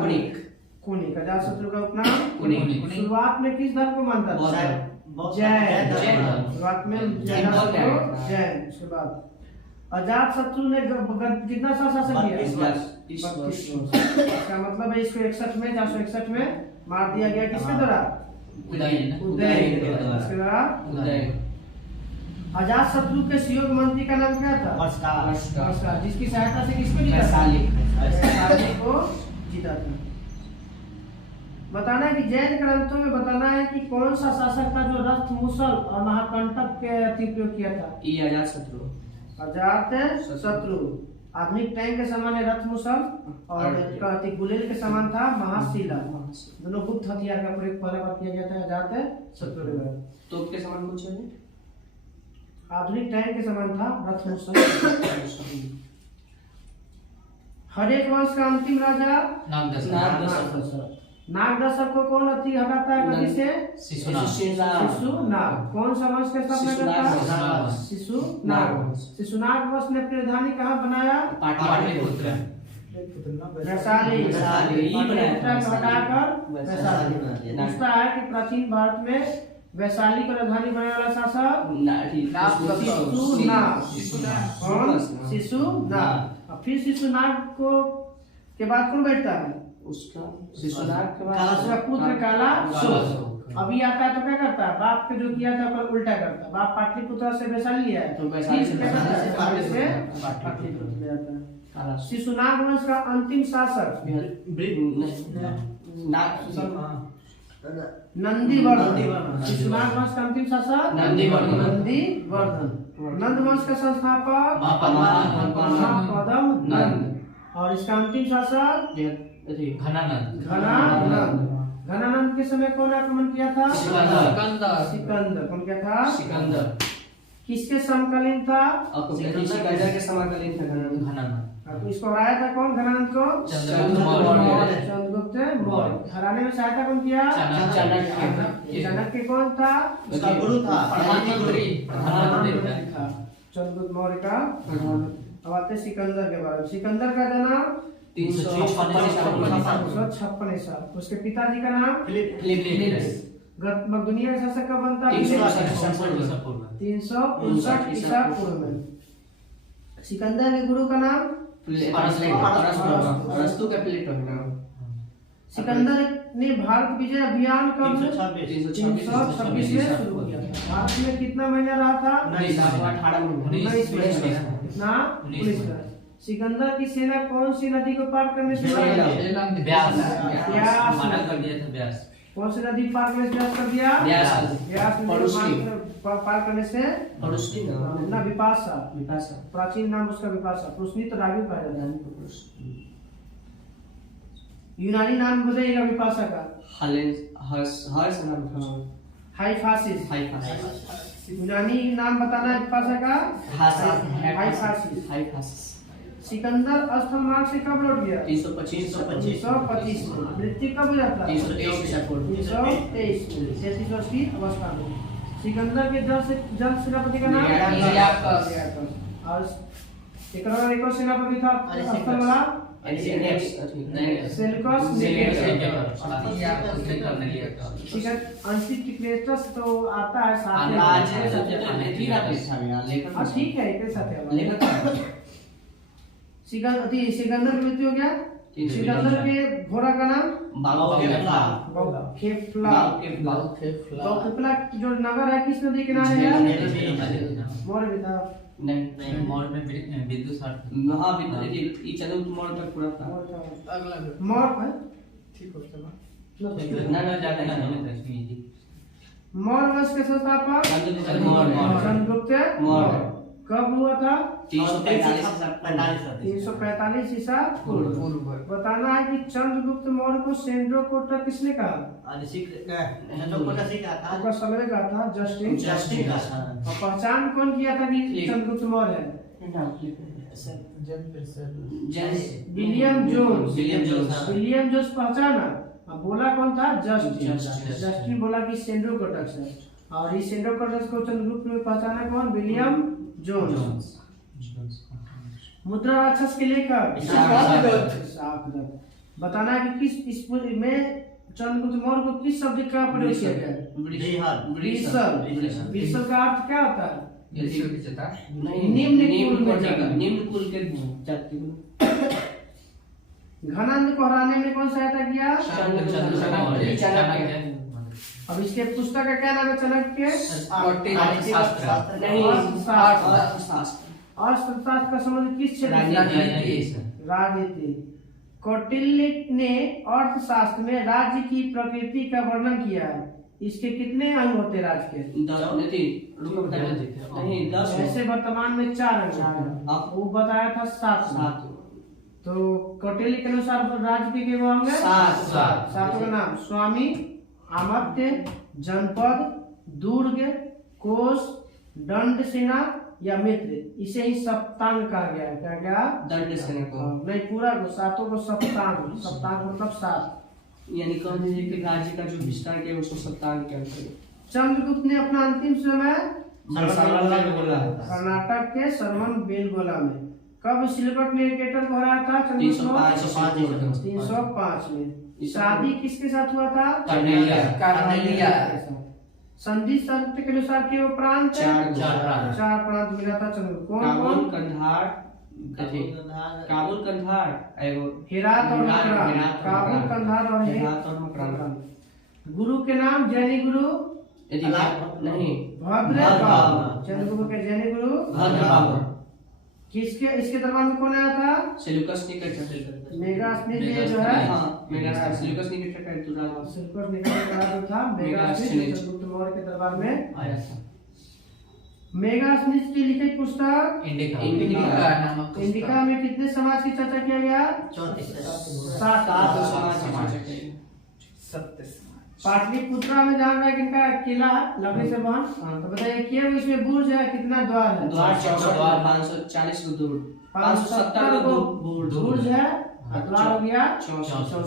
कुनिक। अजातशत्रु का उपनाम कुनिक। शुरुआत में किस धर्म को मानता था? जैन। शुरुआत में जैन। उसके बाद अजातशत्रु ने कितना साल शासन किया? 32 वर्ष। इसका मतलब है इसको 461 में मार दिया गया। किसके द्वारा? उदय। अजातशत्रु के सहयोग मंत्री का नाम क्या था? जिसकी सहायता से किसको जीता? वैशाली को जीता था। बताना है कि जैन ग्रंथों में बताना है कि कौन सा शासक था जो रथ मुसल और महाकंटक के उपयोग किया था? अजातशत्रु। आधुनिक टैंक के समान रथ मुसल और गुलेल के समान था महाशिला। दोनों गुप्त हथियार का प्रयोग पहले बार किया गया था अजातशत्रु के द्वारा। तोप के समान कुछ है? आधुनिक टैंक के समान था रथ मुसल। हर्यक वंश का अंतिम राजा नागदशक को कौन अति हटाता है गद्दी से? शिशुनाग। कौन सा वंश के स्थापना करता है? शिशुनाग। शिशुनाग वंश ने अपनी राजधानी कहाँ बनाया? पाटलिपुत्र। वैशाली। हटाकर वैशाली। पूछता है कि प्राचीन भारत में वैशाली को राजधानी बनाने वाला शासक? शिशुनाग। फिर शिशुनाग को के बाद कौन बैठता है? उसका शिशुनाग के बाद उसका पुत्र कालाशोक। अभी आता है तो क्या करता है? बाप पे जो किया था उल्टा करता है। बाप पाटलिपुत्र से वैशाली लिया है तो वैशाली से पाटलिपुत्र ले आता है। शिशुनाग वंश का अंतिम शासक नंदीवर्धन। शिशुनाग वंश का अंतिम शासक नंदीवर्धन। नंद वंश का संस्थापक महापद्म नंद। और इसका अंतिम शासक घनानंद के समय कौन आक्रमण किया था? सिकंदर। कौन क्या था? सिकंदर। किसके समकालीन था? सिकंदर के समकालीन था घनानंद। इसको हराया था कौन? घनानंद को चंद्रगुप्त मौर्य। हराने में सहायता कौन किया? चाणक्य। कौन था? उसका गुरु था। चंद्रगुप्त मौर्य का। अब आते सिकंदर के बारे में। सिकंदर का जन्म 356 ईसा। उसके पिताजी का नाम दुनिया का शासक कब बनता है? 359 ईसा पूर्व में। सिकंदर के गुरु का नाम अरस्तु का प्लेटो है नाम। सिकंदर ने भारत विजय अभियान कब? 326 में शुरू किया। भारत में कितना महीना रहा था? 19 कितना? 19। सिकंदर की सेना कौन सी नदी को पार करने से? कौन सी नदी पार करने से व्यास कर दिया? व्यास। व्यास नदी परुष्टी। पार करने से परुष्टी ना विपाशा, विपाशा प्राचीन नाम उसका विपाशा। पुरुषनी तो रागी पाया जाता है। यूनानी नाम बताइएगा विपाशा का। हर्ष नाम था हाइफासिस। हाइफासिस। यूनानी नाम बताना है विपाशा का। हाइफासिस। हाइफासिस। सिकंदर स्थल मार्ग से कब लौट गया? 325 325 में। मृत्यु कब हो जाता है? 323 ईसा पूर्व। 323 में 33 की अवस्था में। सिकंदर के जल सेनापति का नाम लियाकस। और एक और सेनापति था स्थल वाला सेल्यूकस निकेटर। अंशित टिक्लेटस तो आता है साथ में। आज सबसे पहले थी ना परीक्षा में लेखन। हाँ ठीक है, एक साथ है। सिकंदर की मृत्यु हो गया। सिकंदर के घोड़ा का नाम बालखेफला। बालखेफला जो नगर है किस नदी के नाम है? मौर्य भी था। नहीं मॉल में विद्युत हाँ विद्युत ये चंद्रगुप्त मौर्य तक पूरा था। अगला मौर्य है। ठीक हो चला। ना जाता है मौर्य वंश के संस्थापक चंद्रगुप्त मौर्य। चंद्रगुप्त मौर्य कब हुआ था? 345 345 ईसा पूर्व। बताना है कि चंद्रगुप्त मौर्य को सेंड्रोकोटा किसने कहा? आपका समय का था जस्टिन। और पहचान कौन किया था कि चंद्रगुप्त मौर्य है? विलियम जोन्स पहचाना। अब बोला कौन था? जस्टिन बोला कि सेंड्रोकोटस है। और इस सेंड्रोकोटस को चंद्रगुप्त में पहचाना कौन? William Jones. मुद्रा राक्षस के लेखक शाकदत्त। बताना है कि किस इस में चंद्रगुप्त मौर्य को किस शब्द का प्रयोग किया गया? वृषभ का अर्थ क्या होता है? निम्न कुल के जाति। घनांध को हराने में कौन सहायता किया? अब इसके पुस्तक का क्या नाम है? चाणक्य अर्थशास्त्र का संबंध किस क्षेत्र? राजनीति। कौटिल्य ने अर्थशास्त्र में राज्य की प्रकृति का वर्णन किया है। इसके कितने अंग होते राज्य के? 10 ऐसे वर्तमान में 4 अंग हैं। वो बताया था 7। तो कौटिल्य के अनुसार राज्य के वो अंग 7 का नाम स्वामी, अमात्य, जनपद, दुर्ग, कोष, दंड सेना या मित्र। इसे ही सप्तांग कहा गया है। क्या क्या? दंड सेना को नहीं, पूरा को 7 को सप्तांग। सप्तांग मतलब 7। यानी कौन है कि राज्य का जो विस्तार किया उसको सप्ताह के अंतर्गत। चंद्रगुप्त ने अपना अंतिम समय बोला कर्नाटक के सरवन बेलगोला में। कब सिलवट निकेटर को हराया था? 305 में। शादी किसके साथ हुआ था? कार्नेलिया। संधि शर्त के अनुसार के उपरांत 4 प्रांत मिला था चंद्रगुप्त। कौन? काबुल, कंधार, हेरात और मकरान। काबुल, कंधार और हेरात और मकरान। गुरु के नाम? जैनी गुरु नहीं, भद्र। चंद्रगुप्त के जैनी गुरु भद्र। किसके इसके दरबार में कौन आया था? Seleucus Nicator. मेगास्थनीज जो है सेल्यूकस निकेटर का दूसरा सेल्यूकस निकेटर था। मेगास्थनीज चंद्रगुप्त मौर्य के दरबार में आया था। मेगास्थनीज की लिखित पुस्तक इंडिका में कितने समाज की चर्चा किया गया? 7 पाटलिपुत्रा में जहाँ है किनका किला लकड़ी से बना। तो बताइए कि इसमें बुर्ज है, कितना द्वार है? द्वार 64, 540 को दूर, 570 को बुर्ज है। द्वार हो गया 64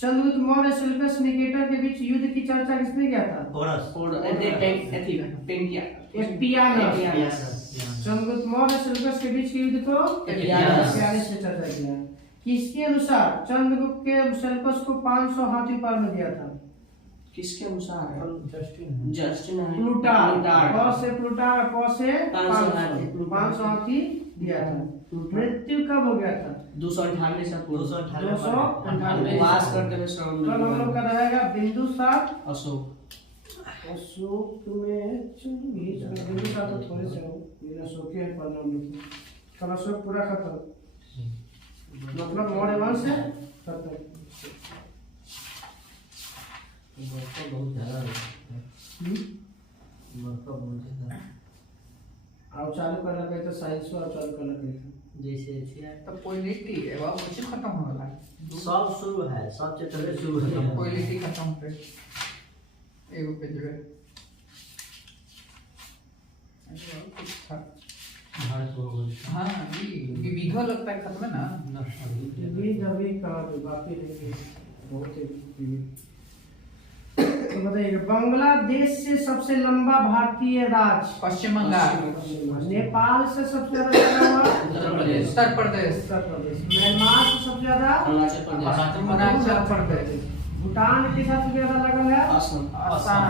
चंद्रगुप्त मौर्य सेल्यूकस निकेटर के बीच युद्ध की चर्चा किसने किया था? चंद्रगुप्त मौर्य सेल्यूकस के बीच के युद्ध को एपियानस से चर्चा किया। किसके अनुसार चंद्रगुप्त के सेल्यूकस को 500 हाथी पार में दिया था? किसके अनुसार? जस्टिन प्लूटार्क से 500 हाथी दिया था। मृत्यु कब हो गया था? 298 ईसा पूर्व। 298 वास करते हुए श्रवण। कल हम लोग का रहेगा बिंदुसार अशोक में बिंदुसार तो थोड़े से हो, ये अशोक है पढ़ना हम लोग। कल अशोक पूरा खत्म, मतलब मौर्य वंश है खत्म। बर्फा बहुत ज़्यादा रहता है। बर्फा बहुत ज़्यादा और चालू करना कहीं तो साइंस और चालू करना कहीं तो जैसे ऐसे तो पॉलिटी है वो मुझे खत्म हो रहा है। सब शुरू है, सब चैप्टर शुरू है। पॉलिटी खत्म पे एगो पे जो है अरे और कुछ था। भारत हो गया। हाँ ये विघा लगता है खत्म है ना। ना अभी अभी कहाँ पे बाकी नहीं बहुत ही तो बताइए बांग्लादेश से सबसे लंबा भारतीय राज्य पश्चिम बंगाल, नेपाल से सबसे ज्यादा लगा हुआ उत्तर प्रदेश, उत्तर प्रदेश, म्यांमार से सबसे ज्यादा अरुणाचल प्रदेश, अरुणाचल प्रदेश, भूटान के साथ सबसे ज्यादा लगल है असम,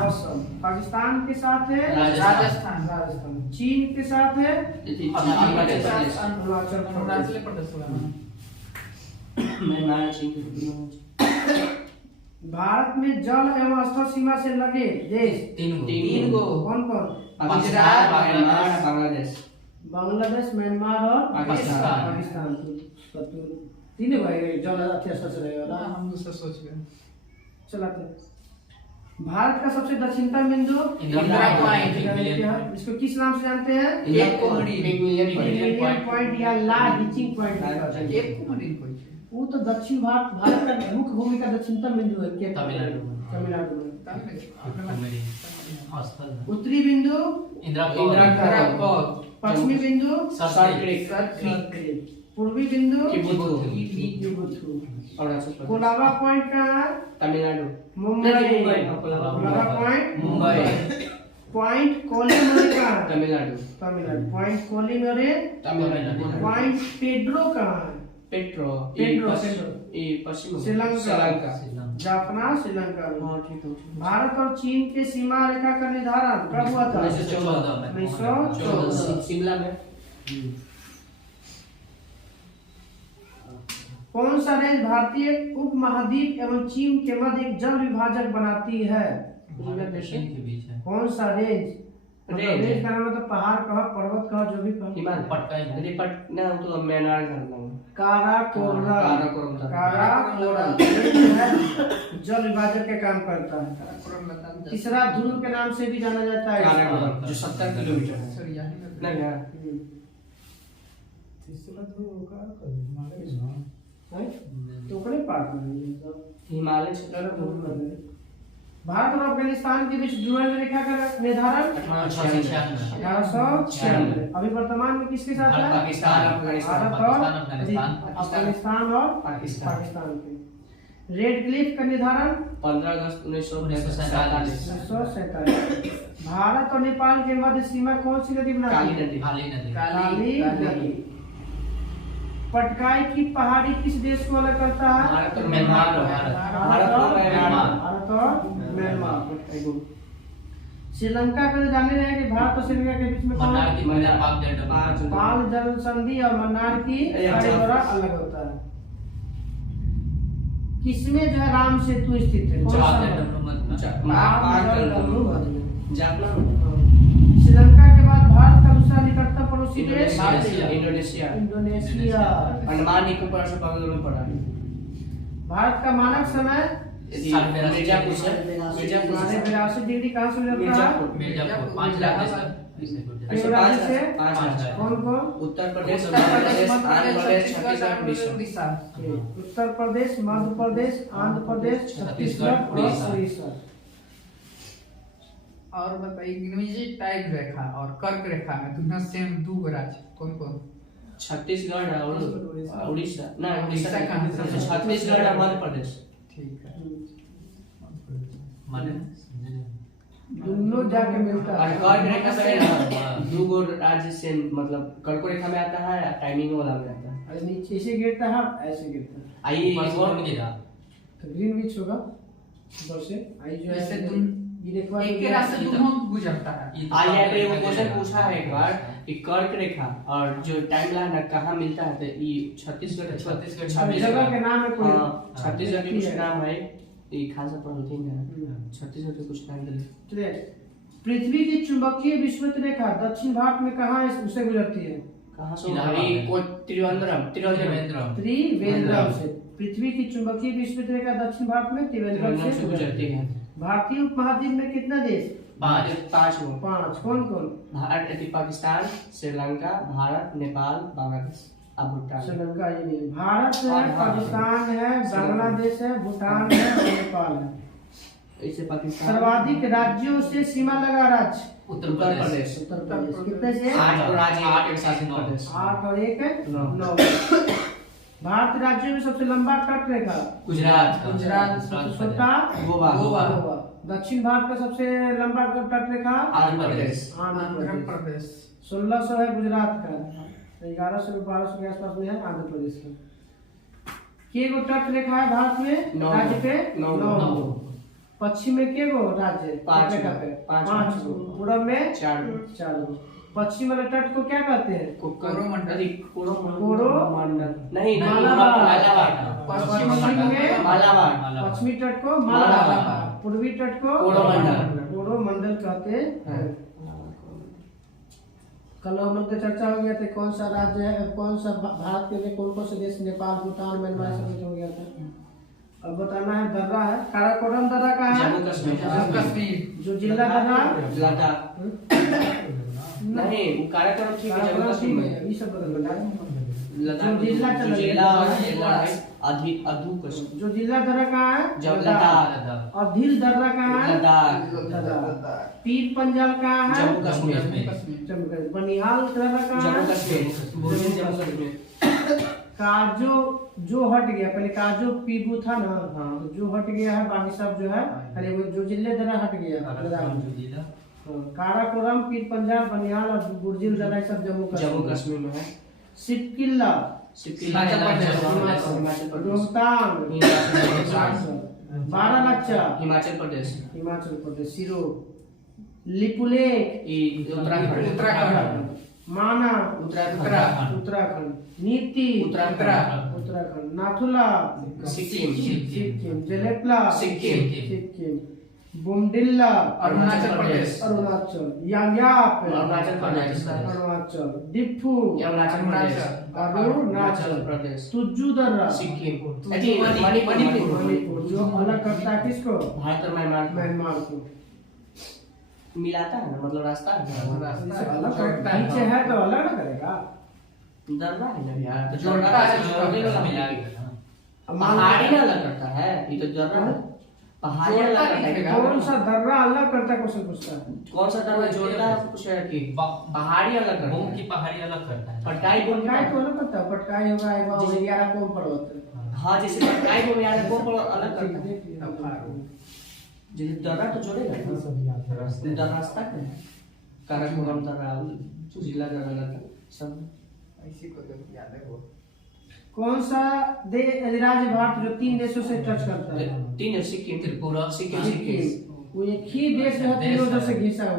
असम, पाकिस्तान के साथ है राजस्थान, राजस्थान, चीन के साथ है अरुणाचल प्रदेश, अरुणाचल प्रदेश लगा। म्यांमार, चीन, भारत में जल एवं स्थल सीमा से लगे देश तीन गो कौन कौन? पाकिस्तान, म्यांमार, बांग्लादेश, बांग्लादेश, म्यांमार और पाकिस्तान। पाकिस्तान तो तीन भाई जल अच्छे स्थल से रहेगा ना। हम दूसरा सोच रहे हैं। चलाते हैं। भारत का सबसे दक्षिणतम बिंदु इंदिरा पॉइंट, इसको किस नाम से जानते हैं? एक कोमड़ी, मिलियन पॉइंट या ला रीचिंग पॉइंट। एक कोमड़ी कोई वो तो दक्षिण भारत का मुख्य भूमि का दक्षिणतम बिंदु है के तमिलनाडु में। तमिलनाडु में। स्थल उत्तरी बिंदु इंदिरा पॉइंट, पश्चिमी बिंदु सरक्रिक, पूर्वी बिंदु किबुथु, अरुणाचल प्रदेश, कोलाबा पॉइंट कहाँ है? तमिलनाडु, मुंबई। कोलाबा पॉइंट पॉइंट कोलिमरे कहाँ है? तमिलनाडु, तमिलनाडु। पॉइंट कोलिमरे, तमिलनाडु, पॉइंट पेड्रो कहाँ है? पेट्रो, पेट्रो, ये पश्चिम श्रीलंका। जाफना श्रीलंका में। हाँ ठीक है। भारत और चीन के सीमा रेखा का निर्धारण कब हुआ था? 1914, शिमला में। कौन सा रेंज भारतीय उपमहाद्वीप एवं चीन के मध्य एक जल विभाजक बनाती है? कौन सा रेंज? रेंज का नाम मतलब पहाड़ कहो, पर्वत कहो, जो भी कहो। हिमालय, पटना तो म्यांमार का नाम है। काराकोरम। काराकोरम। काराकोरम जल विभाजक के काम करता है। तीसरा ध्रुव के नाम से भी जाना जाता है। काराकोरम जो 70 किलोमीटर है। सर यही लग नहीं यार, तीसरा तो होगा हिमालय ना। तो ओकरे पार्ट में ये सब हिमालय क्षेत्र भारत और अफगानिस्तान के बीच ध्रुव रेखा का निर्धारण 1896। अभी वर्तमान में किसके साथ है? पाकिस्तान, अफगानिस्तान, भारत और अफगानिस्तान और पाकिस्तान के। रेड क्लिफ का निर्धारण 15 अगस्त 1947। 1947। भारत और नेपाल के मध्य सीमा कौन सी नदी बनाती है? काली नदी। पटकाई की पहाड़ी किस देश को अलग करता है? भारत और म्यांमार। भारत और म्यांमार। श्रीलंका को जाने रहे कि भारत और श्रीलंका के बीच में पाल जल संधि और मन्नार की दौरा अलग होता है। किसमें जो है राम सेतु स्थित है? श्रीलंका के बाद भारत का दूसरा निकटतम पड़ोसी देश इंडोनेशिया। अंडमान निकोबार से बगल में पड़ा है। भारत का मानक समय मिर्जापुर से 82 डिग्री कहाँ से लगता है? पाँच से है। कौन कौन? उत्तर प्रदेश, आंध्र प्रदेश, छत्तीसगढ़, उड़ीसा। उत्तर प्रदेश, मध्य प्रदेश, आंध्र प्रदेश, छत्तीसगढ़ और उड़ीसा। और बताइए गिनवीजी टाइप रेखा और कर्क रेखा में तुमने सेम दो गो राज्य कौन कौन? छत्तीसगढ़ और उड़ीसा। ना उड़ीसा कहाँ से? छत्तीसगढ़ और मध्य प्रदेश। ठीक है। दोनों जाके मिलता और है। कर्क रेखा से है ना, दो गो राज्य से मतलब कर्क रेखा में आता है, टाइमिंग वाला में आता है। अरे नीचे से गिरता है, ऐसे गिरता है। आइए तो ग्रीन विच होगा उधर से। आई जो जैसे है तुम ये देखो एक के रास्ते दोनों गुजरता है। आज यहाँ पे वो क्वेश्चन पूछा है एक बार कि कर्क रेखा और जो टाइम लाइन कहाँ मिलता है, तो ये छत्तीसगढ़ जगह के नाम है कोई। हाँ, छत्तीसगढ़ के कुछ नाम है, ये खासा पढ़ते हैं। छत्तीसगढ़ के कुछ नाम दे। पृथ्वी की चुंबकीय विषुवत रेखा दक्षिण भारत में कहाँ है? उससे गुजरती है। कहाँ से? त्रिवेंद्रम से। पृथ्वी की चुंबकीय विस्फीत रेखा दक्षिण भारत में त्रिवेंद्रम त्रिवेंद्रम से से गुजरती है। भारतीय उपमहाद्वीप में कितना देश? पाँच वो 5। कौन कौन? भारत, पाकिस्तान, श्रीलंका, भारत, नेपाल, बांग्लादेश, अब भूटान। श्रीलंका ये नहीं, भारत है, हाँ। पाकिस्तान है, बांग्लादेश है, भूटान है और नेपाल है। इससे पाकिस्तान सर्वाधिक राज्यों से सीमा लगा राज्य? उत्तर प्रदेश। उत्तर प्रदेश कितने से? 8 राज्य, 8 एक साथ 9 प्रदेश। 8 और 1 नौ। 9। भारत राज्यों में सबसे लंबा तट रेखा? गुजरात, गुजरात, सबसे छोटा? गोवा, गोवा। दक्षिण भारत का सबसे लंबा तट रेखा? आंध्र प्रदेश। आंध्र आंध्र प्रदेश। प्रदेश। 1600 है गुजरात का, 1100 1200 के आसपास में है आंध्र प्रदेश का। के गो तट रेखा है भारत में? 9 राज्य पे 9। पश्चिम में के गो राज्य? 5 रेखा पे 5 गो। पूरब में 4 4 गो। पश्चिम वाले तट को क्या कहते हैं? कोरोमंडल। कोरोमंडल। नहीं, मालाबार। पश्चिम में मालाबार। पश्चिमी तट को मालाबार। मालाबार, पूर्वी तट को कोरोमंडल। कोरोमंडल कहते हैं। कल हम लोग तो चर्चा हो गया था कौन सा राज्य है, कौन सा भारत के लिए कौन कौन से देश, नेपाल, भूटान, म्यांमार सब हो गया था। अब बताना है दर्रा है, काराकोरम दर्रा का है जम्मू कश्मीर। जम्मू कश्मीर। जो जिला दर्रा लद्दाख। नहीं, वो काराकोरम ठीक है, जम्मू कश्मीर में। ये सब बदल रहा है। लद्दाख जो जिला चला जिला गया। अधू कश्मीर। जो जिला दर्रा कहाँ है? जब लद्दाख। अधील दर्रा कहाँ है? लद्दाख। पीर पंजाल कहाँ है? जम्मू कश्मीर। जम्मू कश्मीर। बनिहाल दर्रा कहाँ जम्मू है? कश्मीर। जम्मू कश्मीर। काजो जो हट गया, पहले काजो पीबू था ना, हाँ। तो जो हट गया है बाकी सब जो है, खाली वो जो जिले दर्रा हट गया। हाँ, काराकोरम, पीर पंजाल, बनिहाल और बुर्जिल दर्रा ये सब जम्मू जम्मू कश्मीर। कश्मीर में है। सिपकिल्ला, हिमाचल प्रदेश। हिमाचल प्रदेश। रोहतांग, बारालाचा, हिमाचल प्रदेश। हिमाचल प्रदेश। सिरो, लिपुलेख, उत्तराखंड। उत्तराखंड। माना, उत्तराखंड। उत्तराखंड। नीति, उत्तराखंड। नाथुला, सिक्किम। सिक्किम। जलेपला, सिक्किम। सिक्किम। बुमडिल्ला, अरुणाचल प्रदेश। अरुणाचल। यांग्याप, अरुणाचल प्रदेश। अरुणाचल। डिफू, अरुणाचल प्रदेश। अरुणाचल प्रदेश। तुज्जू दर्रा, सिक्किम। मणिपुर। मणिपुर। जो अलग करता है किसको? भारत और म्यांमार म्यांमार को। मिलाता है ना, मतलब रास्ता है ना। इसे अलग करता है, नीचे है तो अलग ना करेगा। दर्रा है ना यार, तो जोड़ता है, जोड़ने वाला मिला के। पहाड़ी ना अलग करता है, ये तो दर्रा है। पहाड़ी अलग करता है। कौन सा दर्रा अलग करता है? क्वेश्चन पूछता है। कौन सा दर्रा जोड़ता है? कुछ है कि पहाड़ी अलग करता मूंग की है। पहाड़ी अलग करता है। पटकाई पटकाई तो अलग करता है। पटकाई होगा एवं जिसे- यारा कोम पर्वत। हाँ, जैसे पटकाई को यार को अलग करता है। जैसे दर्रा तो जोड़ेगा ना। दर्रा रास्ता है। काराकोरम दर्रा, जिला दर्रा लद्दाख सब। इसी को तो याद है वो। कौन सा राज्य भारत जो 3 देशों से टच करता है? 3 है, सिक्किम, त्रिपुरा, सिक्किम। वो एक ही देश है, तीनों देश से घिसा हुआ है।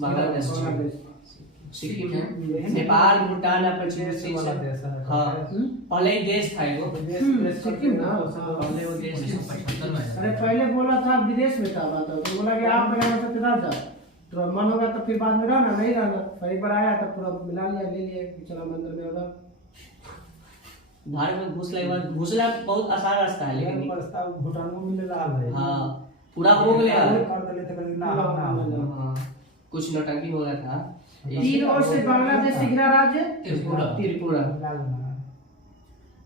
बांग्लादेश। सिक्किम है। नेपाल, भूटान और पश्चिम से। हाँ, पहले ही देश था वो। सिक्किम ना। पहले वो देश 1975 में। अरे पहले बोला था विदेश में था बात, तो बोला कि आप मेरे यहाँ से रह जाओ, तो मन होगा तो फिर बाद में रहना, नहीं रहना। तो एक बार आया तो पूरा मिला लिया, ले लिया कि चलो मंदिर में होगा। भारत में घुसला बहुत आसान रास्ता है, लेकिन प्रस्ताव भूटान में मिल रहा है। हाँ, पूरा हो गया। कर दले तो कभी ना हाँ, कुछ नौटंकी हो गया था। तीन ओर से बांग्लादेश से घिरा राज्य त्रिपुरा।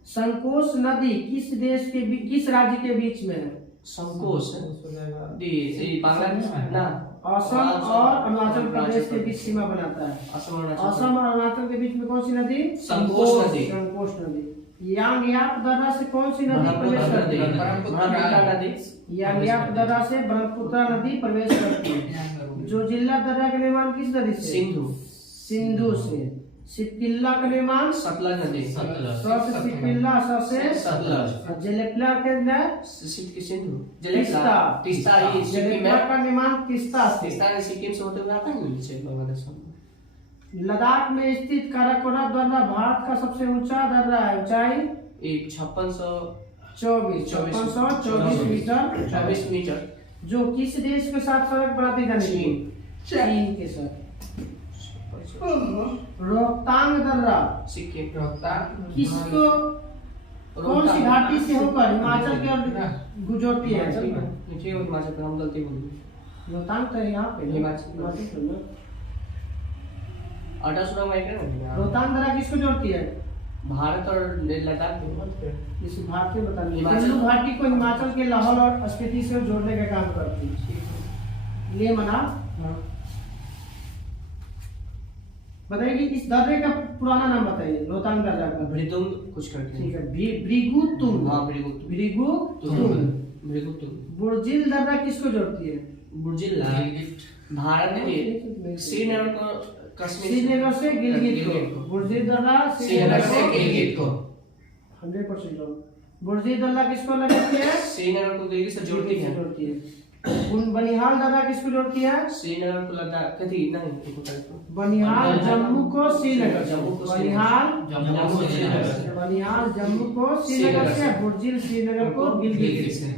संकोश नदी किस देश के किस राज्य के बीच में है? संकोच बांग्लादेश ना, असम और अरुणाचल प्रदेश के बीच सीमा बनाता है। असम अरुणाचल। असम और अरुणाचल के बीच में कौन सी नदी? संकोच नदी। संकोच नदी। यांग्याप दर्रा से कौन सी नदी प्रवेश करती है? ब्रह्मपुत्र नदी। यांग्याप दर्रा से ब्रह्मपुत्र नदी प्रवेश करती है। जो जिला दर्रा का निर्माण किस नदी से? सिंधु। सिंधु से। सिपकिल्ला का निर्माण सतलज नदी। सिपकिल्ला से सतलज। जलेपला के अंदर सिंधु। तीस्ता। तीस्ता ये सिक्किम जलेपला में। का निर्माण तीस्ता से। तीस्ता ने सिक्किम से होते हुए आता है नीचे बांग्लादेश में। लद्दाख में स्थित काराकोरम दर्रा भारत का सबसे ऊंचा दर्रा है। ऊंचाई 5624 मीटर। 24 मीटर। जो किस देश के साथ सड़क बनाती जानी चाहिए? चीन के साथ। रोहतांग दर्रा सिक्किम। किसको कौन सी घाटी से होकर हिमाचल की ओर गुजरती है? नीचे और हिमाचल पे हम गलती बोली। रोहतांग तो यहाँ पे हिमाचल। पे ना। अटा सुरंग है क्या? रोहतांग दर्रा किसको जोड़ती है? भारत और लद्दाख को। इस भारतीय बता हिमाचल। कुल्लू घाटी को हिमाचल के लाहौल और स्पीति से जोड़ने का काम करती है। ये मना बताइए कि इस दर्रे का पुराना नाम बताइए, रोहतांग दर्रा का। भृतुंग कुछ करके। ठीक है, भृगुतुंग। हाँ भृगुतुंग। भृगुतुंग। भृगुतुंग। बुर्जिल दर्रा किसको जोड़ती है? बुर्जिल भारत के श्रीनगर को कश्मीर श्रीनगर से गिलगित को। बुर्जिल दर्रा श्रीनगर से गिलगित को 100% लोग। बुर्जिल दर्रा किसको लगाती है? श्रीनगर को गिलगित से जोड़ती है। जोड़ती है। बनिहाल दर्रा किसको जोड़ती है? श्रीनगर को लद्दाख कथी नहीं एक होता है। बनिहाल जम्मू को श्रीनगर। जम्मू को बनिहाल जम्मू से श्रीनगर। बनिहाल जम्मू को श्रीनगर से, बुर्जिल श्रीनगर को गिलगित से।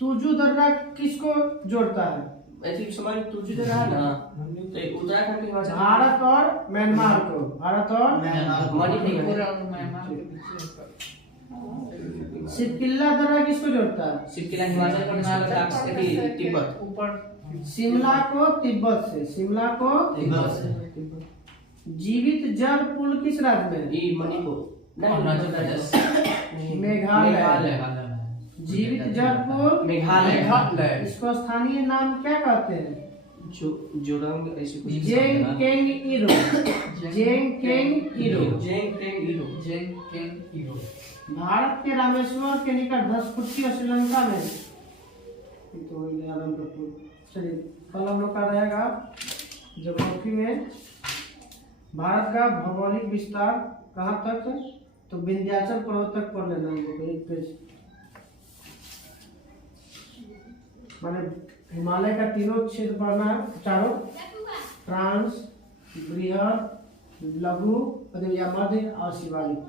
तुजू दर्रा किसको जोड़ता है? ऐसी समान तुझे दे रहा है ना, तो उत्तराखंड के हिमाचल भारत और म्यांमार को। भारत और मणिपुर और म्यांमार के बीच सिरकिल्ला दर्रा किसको जोड़ता है? सिक्किम हिमाचल प्रदेश लद्दाख से तिब्बत। ऊपर शिमला को तिब्बत से। शिमला को तिब्बत से। जीवित जल पुल किस राज्य में? ये मणिपुर नहीं अरुणाचल प्रदेश। मेघालय। जीवित जल पुल मेघालय। इसको स्थानीय नाम क्या कहते हैं? जोरंग ऐसे कुछ। जेंग केंग इरो। जेंग केंग इरो। जेंग टेंग इरो। जेंग केंग इरो। भारत के रामेश्वर के निकट 10 फुट की श्रीलंका में तो चलिए कल हम लोग का रहेगा ज्योग्राफी में भारत का भौगोलिक विस्तार कहाँ तक है, तो विंध्याचल पर्वत तक पढ़ लेना हम लोग एक पेज। माने हिमालय का तीनों क्षेत्र पढ़ना है, चारों फ्रांस, बृहद, लघु या मध्य और शिवालिक।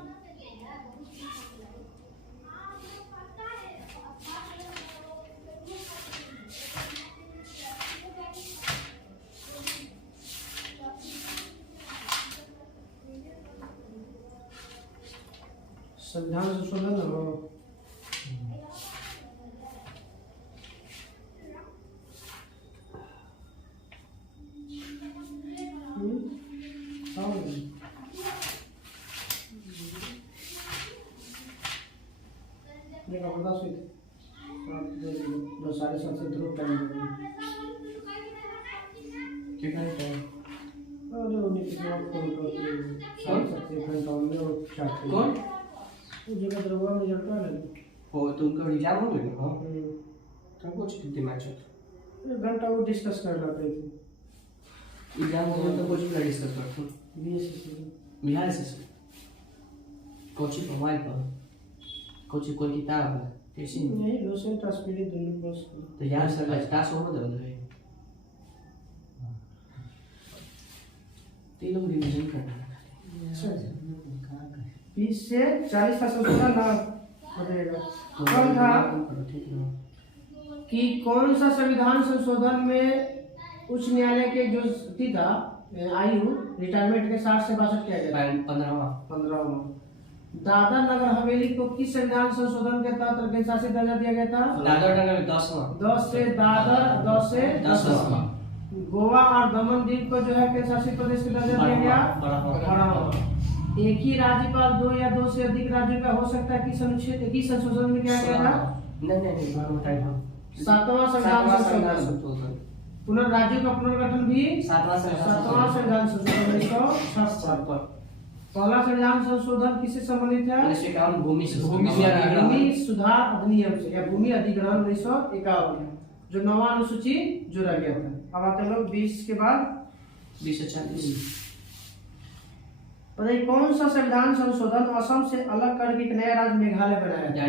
संविधान संशोधन हो दो 7.5 से ध्रुव टाइम कितना टाइम? अरे उन्हीं के जवाब कौन? जगह द्रवा में रिजल्ट आ रहा हो तुमको एग्जाम हो गया? हाँ तुमको कितने मैच होते? एक घंटा वो डिस्कस कर रहे थे। एग्जाम हो तो कुछ भी डिस्कस करते हो। बीएससी बिहार से कोचिंग मोबाइल पर कोचिंग कोई किताब है कैसी नहीं लोसेंट ट्रांसफर दोनों बस तो यार सर टास्क हो दे रहे तीन लोग रिवीजन करना है। 20 से 40 का संशोधन ना बदलेगा। कौन था कि कौन सा संविधान संशोधन में उच्च न्यायालय के जो स्थिति था आयु रिटायरमेंट के 60 से 62 किया गया? 15वां। दादर नगर हवेली को किस संविधान संशोधन के तहत केंद्र शासित दर्जा दिया गया था? दादर नगर 10वां। 10 से दादर 10 से 10वां। गोवा और दमन द्वीप को जो है केंद्र शासित प्रदेश का दर्जा दिया गया? 12वां। एक ही राज्यपाल 2 या 2 से अधिक राज्यों का हो सकता है किस अनुच्छेद की संशोधन में किया गया था? नहीं बताइए। 7वां संविधान संशोधन। पुनर्राज्यों का पुनर्गठन भी 7वां संविधान संशोधन 1967। पहला संविधान संशोधन किससे संबंधित है? भूमि सुधार अधिनियम से या भूमि अधिग्रहण 1951 जो 9वां अनुसूची जोड़ा गया था। अब आते हैं लोग 20 के बाद 20 से 40। बताइए कौन सा संविधान संशोधन असम से अलग करके एक नया राज्य मेघालय बनाया गया?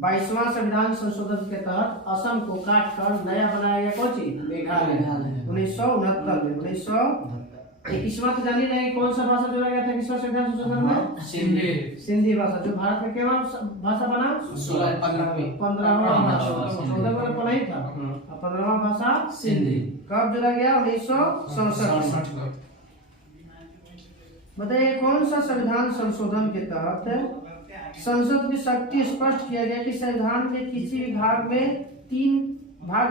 22वां संविधान संशोधन के तहत असम को काट कर नया बनाया गया कौन सी? मेघालय। 1969 में 1921वां तो जान ही रहे कौन सा भाषा जोड़ा गया था 21वां संविधान संशोधन में? सिंधी भाषा जो भारत में केवल भाषा बना 15वां भाषा 14 वाला पढ़ा ही था। 15वां भाषा सिंधी। कब जोड़ा गया? 1967 में। बताइए कौन सा संविधान संशोधन के तहत संसद की शक्ति स्पष्ट किया गया कि संविधान के किसी भी भाग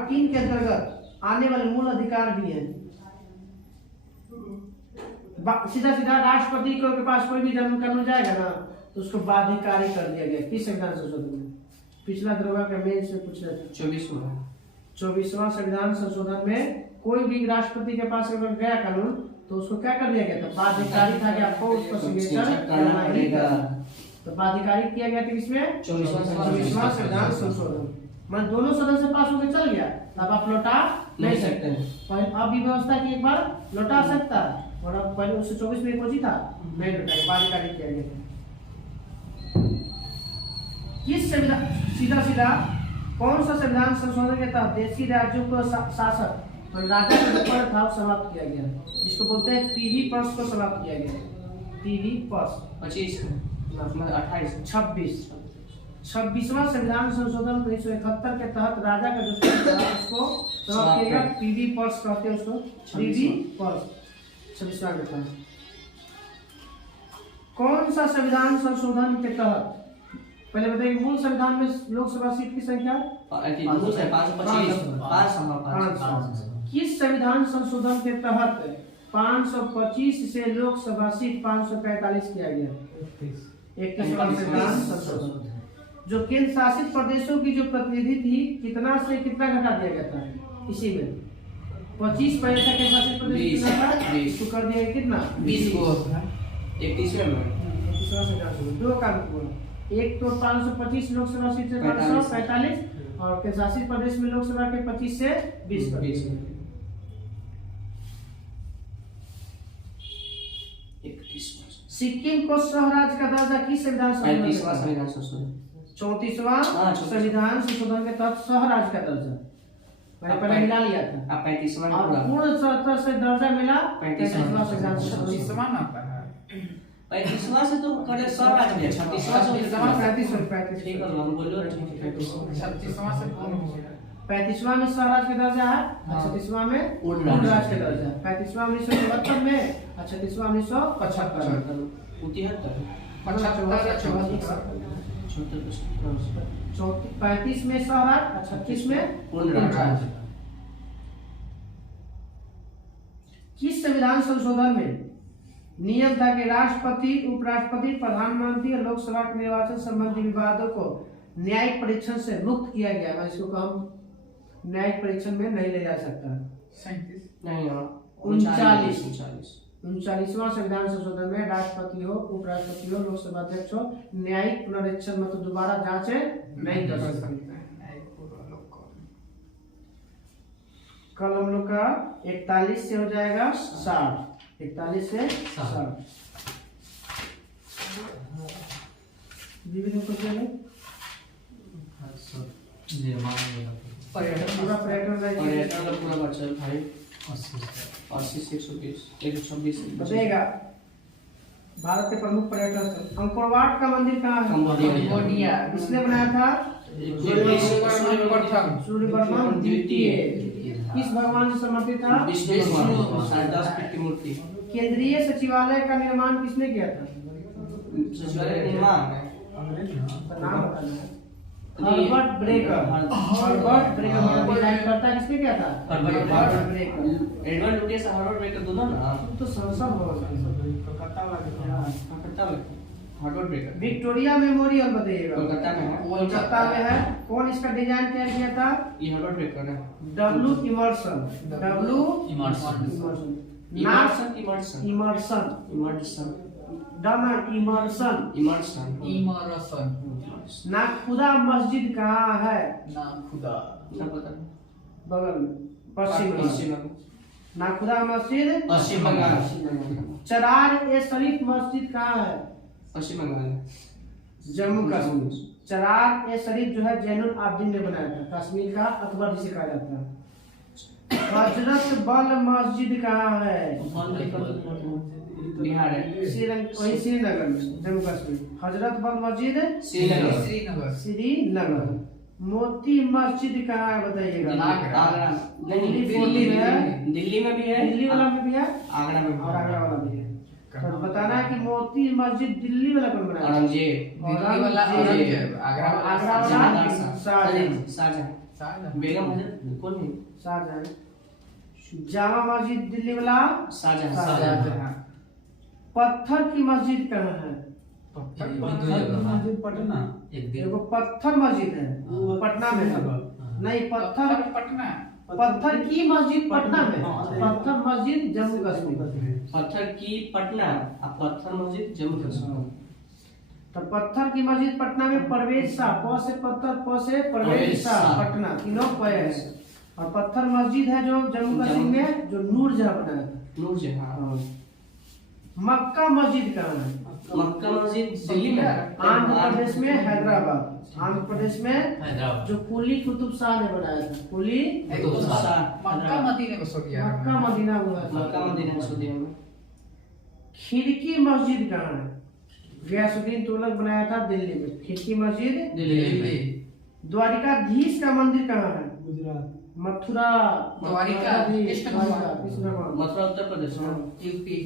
3 के अंतर्गत आने वाले मूल अधिकार भी हैं। सीधा सीधा राष्ट्रपति के पास कोई भी जन्म कानून जाएगा ना तो उसको बाध्यकारी कर दिया गया किस संविधान संशोधन में। पिछला दरबार का मेन से पूछ रहे थे 24वां संविधान संशोधन में कोई भी राष्ट्रपति के पास अगर गया कानून तो उसको क्या कर दिया गया था, बाध्यकारी था कि आपको उसको सिग्नेचर करना पड़ेगा। तो बाध्यकारी किया गया था इसमें 24वां संविधान संशोधन। मैं दोनों सदन से पास होकर चल गया तब आप लौटा नहीं सकते। अब व्यवस्था की एक बार लौटा सकता है और अब पहले 1924 में पहुंची था नहीं लौटा, बाध्यकारी किया गया था। किस संविधान सीधा कौन सा संविधान संशोधन के तहत देशी राज्यों को शासक राजा का जो पद था समाप्त किया गया, जिसको बोलते हैं पीवी पर्स को समाप्त किया गया। पीवी पर्स 26वां संविधान संशोधन 1971 के तहत राजा का जो पद था उसको समाप्त किया गया। पीवी पर्स कहते हैं उसको, पीवी पर्स 26वां के तहत। कौन सा संविधान संशोधन के तहत, पहले बताइए मूल संविधान में लोकसभा सीट की संख्या 525। किस संविधान संशोधन के तहत 525 से लोकसभा सीट 545 किया गया? 31वां संविधान संशोधन। जो केंद्र शासित प्रदेशों की जो प्रतिनिधि थी कितना से कितना घटा दिया गया था इसी में 25 पहले था केंद्र शासित प्रदेश कितना था, इसको कर दिया कितना 20 को 31वां संविधान। दो काम हुआ, एक तो 525 लोकसभा सीट से 545 और केंद्र शासित प्रदेश में लोकसभा के 25 से 20 सिक्किम को स्वराज का दर्जा किस संविधान संशोधन 34वां संविधान संशोधन के तहत स्वराज का दर्जा पहले मिला लिया था। 35वां और पूर्ण स्तर से दर्जा मिला 35वां संविधान संशोधन। 35वां से तो करे स्वराज में 36वां से 35 ठीक है हम बोलो 36वां से पूर्ण हो गया। 35वां में स्वराज का दर्जा है, 36वां में पूर्ण राज का दर्जा है। 35वां 1974 में, 36वां 1975। 35 में स्वराज, 36 में पूर्ण राज। किस संविधान संशोधन में नियम था कि राष्ट्रपति, उपराष्ट्रपति, प्रधानमंत्री और लोकसभा के निर्वाचन संबंधी विवादों को न्यायिक परीक्षण से मुक्त किया गया? मैं इसको हम न्यायिक परीक्षण में नहीं ले जा सकता। 39वां संविधान संशोधन में राष्ट्रपति हो, उपराष्ट्रपति हो, लोकसभा अध्यक्ष हो, न्यायिक पुनरीक्षण मतलब दोबारा जांच नहीं कर सकते। कल हम लोग का 41 से हो जाएगा 60, 41 से 60। पूरा बचल भाई 80 से 120 126 बताइएगा भारत के प्रमुख पर्यटन स्थल अंकोरवाट का मंदिर कहाँ है? कंबोडिया। किसने बनाया था? सूर्यवर्मन द्वितीय। किस भगवान से समर्पित था? विष्णु भगवान 10 फीट की मूर्ति। केंद्रीय सचिवालय का निर्माण किसने किया था? सचिवालय का निर्माण नाम बताना है। Herbert breaker. Herbert breaker design करता किसने किया था? Herbert breaker. एडवर्ड लुटियस और हर्बर्ट ब्रेकर दोनों ना तो संसद भवन कलकत्ता में हर्बर्ट ब्रेकर। विक्टोरिया मेमोरियल बताइएगा कोलकाता में है। कोलकाता में है। कौन इसका डिजाइन तैयार किया था? ये हर्बर्ट ब्रेकर है। W Emerson. W Emerson. Emerson Emerson Emerson Emerson डम इमर्सन इमरसन। नागपुरा मस्जिद कहाँ है? नागपुरा क्या पता बगल में पश्चिम में। नागपुरा मस्जिद पश्चिम बंगाल। चरार ए शरीफ मस्जिद कहाँ है? पश्चिम बंगाल जम्मू कश्मीर। चरार ए शरीफ जो है जैनुल आब्दीन ने बनाया था, कश्मीर का अकबर जिसे कहा जाता है। हजरत बल मस्जिद कहाँ है? बिहार है। वही श्रीनगर में, जम्मू कश्मीर। हजरत बल मस्जिद श्रीनगर। मोती मस्जिद कहाँ है बताइएगा? आगरा। दिल्ली में है। दिल्ली में भी है। दिल्ली वाला में भी है आगरा में और आगरा वाला भी है। तो बताना है कि मोती मस्जिद दिल्ली वाला कौन बनाया? औरंगजेब। दिल्ली वाला औरंगजेब, आगरा वाला आगरा वाला शाहजहां। शाहजहां। बेगम मस्जिद कौन है? शाहजहां। जामा मस्जिद दिल्ली वाला शाहजहां। शाहजहां। पत्थर की मस्जिद कहाँ है? मस्जिद पटना देखो पत्थर मस्जिद है वो पटना में है। नहीं पत्थर पटना। पत्थर की मस्जिद पटना में है। पत्थर मस्जिद जम्मू कश्मीर। पत्थर की पटना और पत्थर मस्जिद जम्मू कश्मीर। तो पत्थर की मस्जिद पटना में परवेज शाह, प से पत्थर, प से परवेज शाह, पटना तीनों प है। और पत्थर मस्जिद है जो जम्मू कश्मीर में, जो नूरजहां बनाया था। नूरजहां। मक्का मस्जिद कहाँ है? मक्का मस्जिद दिल्ली में। आंध्र प्रदेश में, हैदराबाद। आंध्र प्रदेश में हैदराबाद। जो कुली कुतुब शाह ने बनाया था। कुली मक्का मदीने को सऊदी अरब मक्का मदीना हुआ था। मक्का मदीना सऊदी अरब में। खिड़की मस्जिद कहाँ है? गयासुद्दीन तुगलक बनाया था दिल्ली में। खिड़की मस्जिद दिल्ली। द्वारिकाधीश का मंदिर कहाँ है? गुजरात मथुरा। द्वारिका, कृष्ण भगवान। कृष्ण भगवान। मथुरा उत्तर प्रदेश में। यूपी।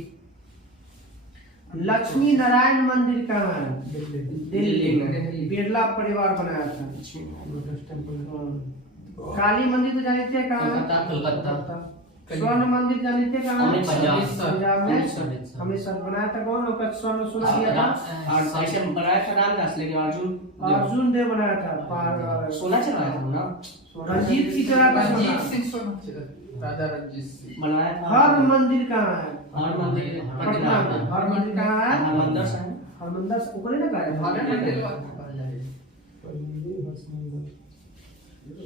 लक्ष्मी नारायण मंदिर कहाँ है? दिल्ली दिल्ली में। दिल्ली। बिरला परिवार बनाया था। लोटस टेम्पल काली मंदिर तो जानते हैं कहाँ है? कलकत्ता। स्वर्ण मंदिर जानते हैं कहाँ है? अमृतसर। पंजाब में। अमृतसर। अमृतसर बनाया था कौन? उसका स्वर्ण सोना दिया था और ऐसे बनाया था रामदास, लेकिन अर्जुन देव बनाया था। सोना चलाया था ना। रंजीत की जगह का रंजीत सोना। सिंह सोना, राजा रंजीत सिंह। बनाया था। हर मंदिर कहाँ है? हर मंदिर पटना में। हर मंदिर कहाँ है? हरमंदिर साहिब। हरमंदिर से ऊपर ही ना कहा हर है? मंदिर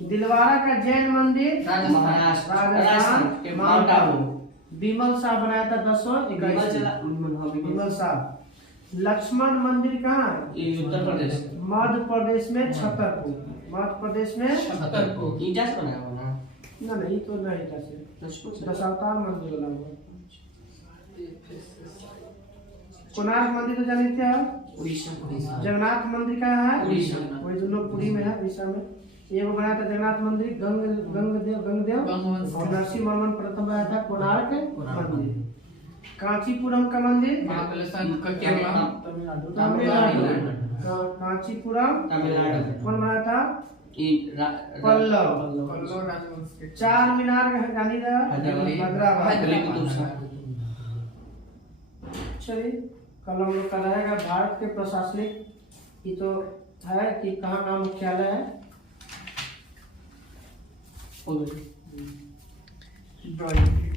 दिलवारा का जैन मंदिर महाराष्ट्र। राजस्थान के माउंट माउंट आबू। आबू। विमल शाह बनाया था 1021। विमल शाह। लक्ष्मण मंदिर कहाँ है? ये उत्तर प्रदेश। मध्य प्रदेश में छतरपुर। मध्य प्रदेश में छतरपुर। ईंटा से बनाया हुआ ना। ना नहीं तो नहीं कैसे लक्ष्मण से। दशावतार मंदिर बना हुआ। कोणार्क मंदिर तो जानते हैं? उड़ीसा। जगन्नाथ मंदिर कहाँ है? उड़ीसा। वही दोनों पुरी में है, उड़ीसा में। एक बनाया था जगन्नाथ मंदिर गंगदेव गंगवंश। और नरसिंह प्रथम बनाया था कोणार्क मंदिर। कांचीपुरम का मंदिर महाबलेश्वर का केरला। तमिलनाडु। कांचीपुरम तमिलनाडु। कौन बनाया था? पल्लव पल्लव। राजवंश के। चार मीनार गांधीनगर हैदराबाद। हैदराबाद। चलिए कल हम लोग का रहेगा भारत के प्रशासनिक की तो है कि कहाँ कहाँ मुख्यालय है। हो गई। ड्राइंग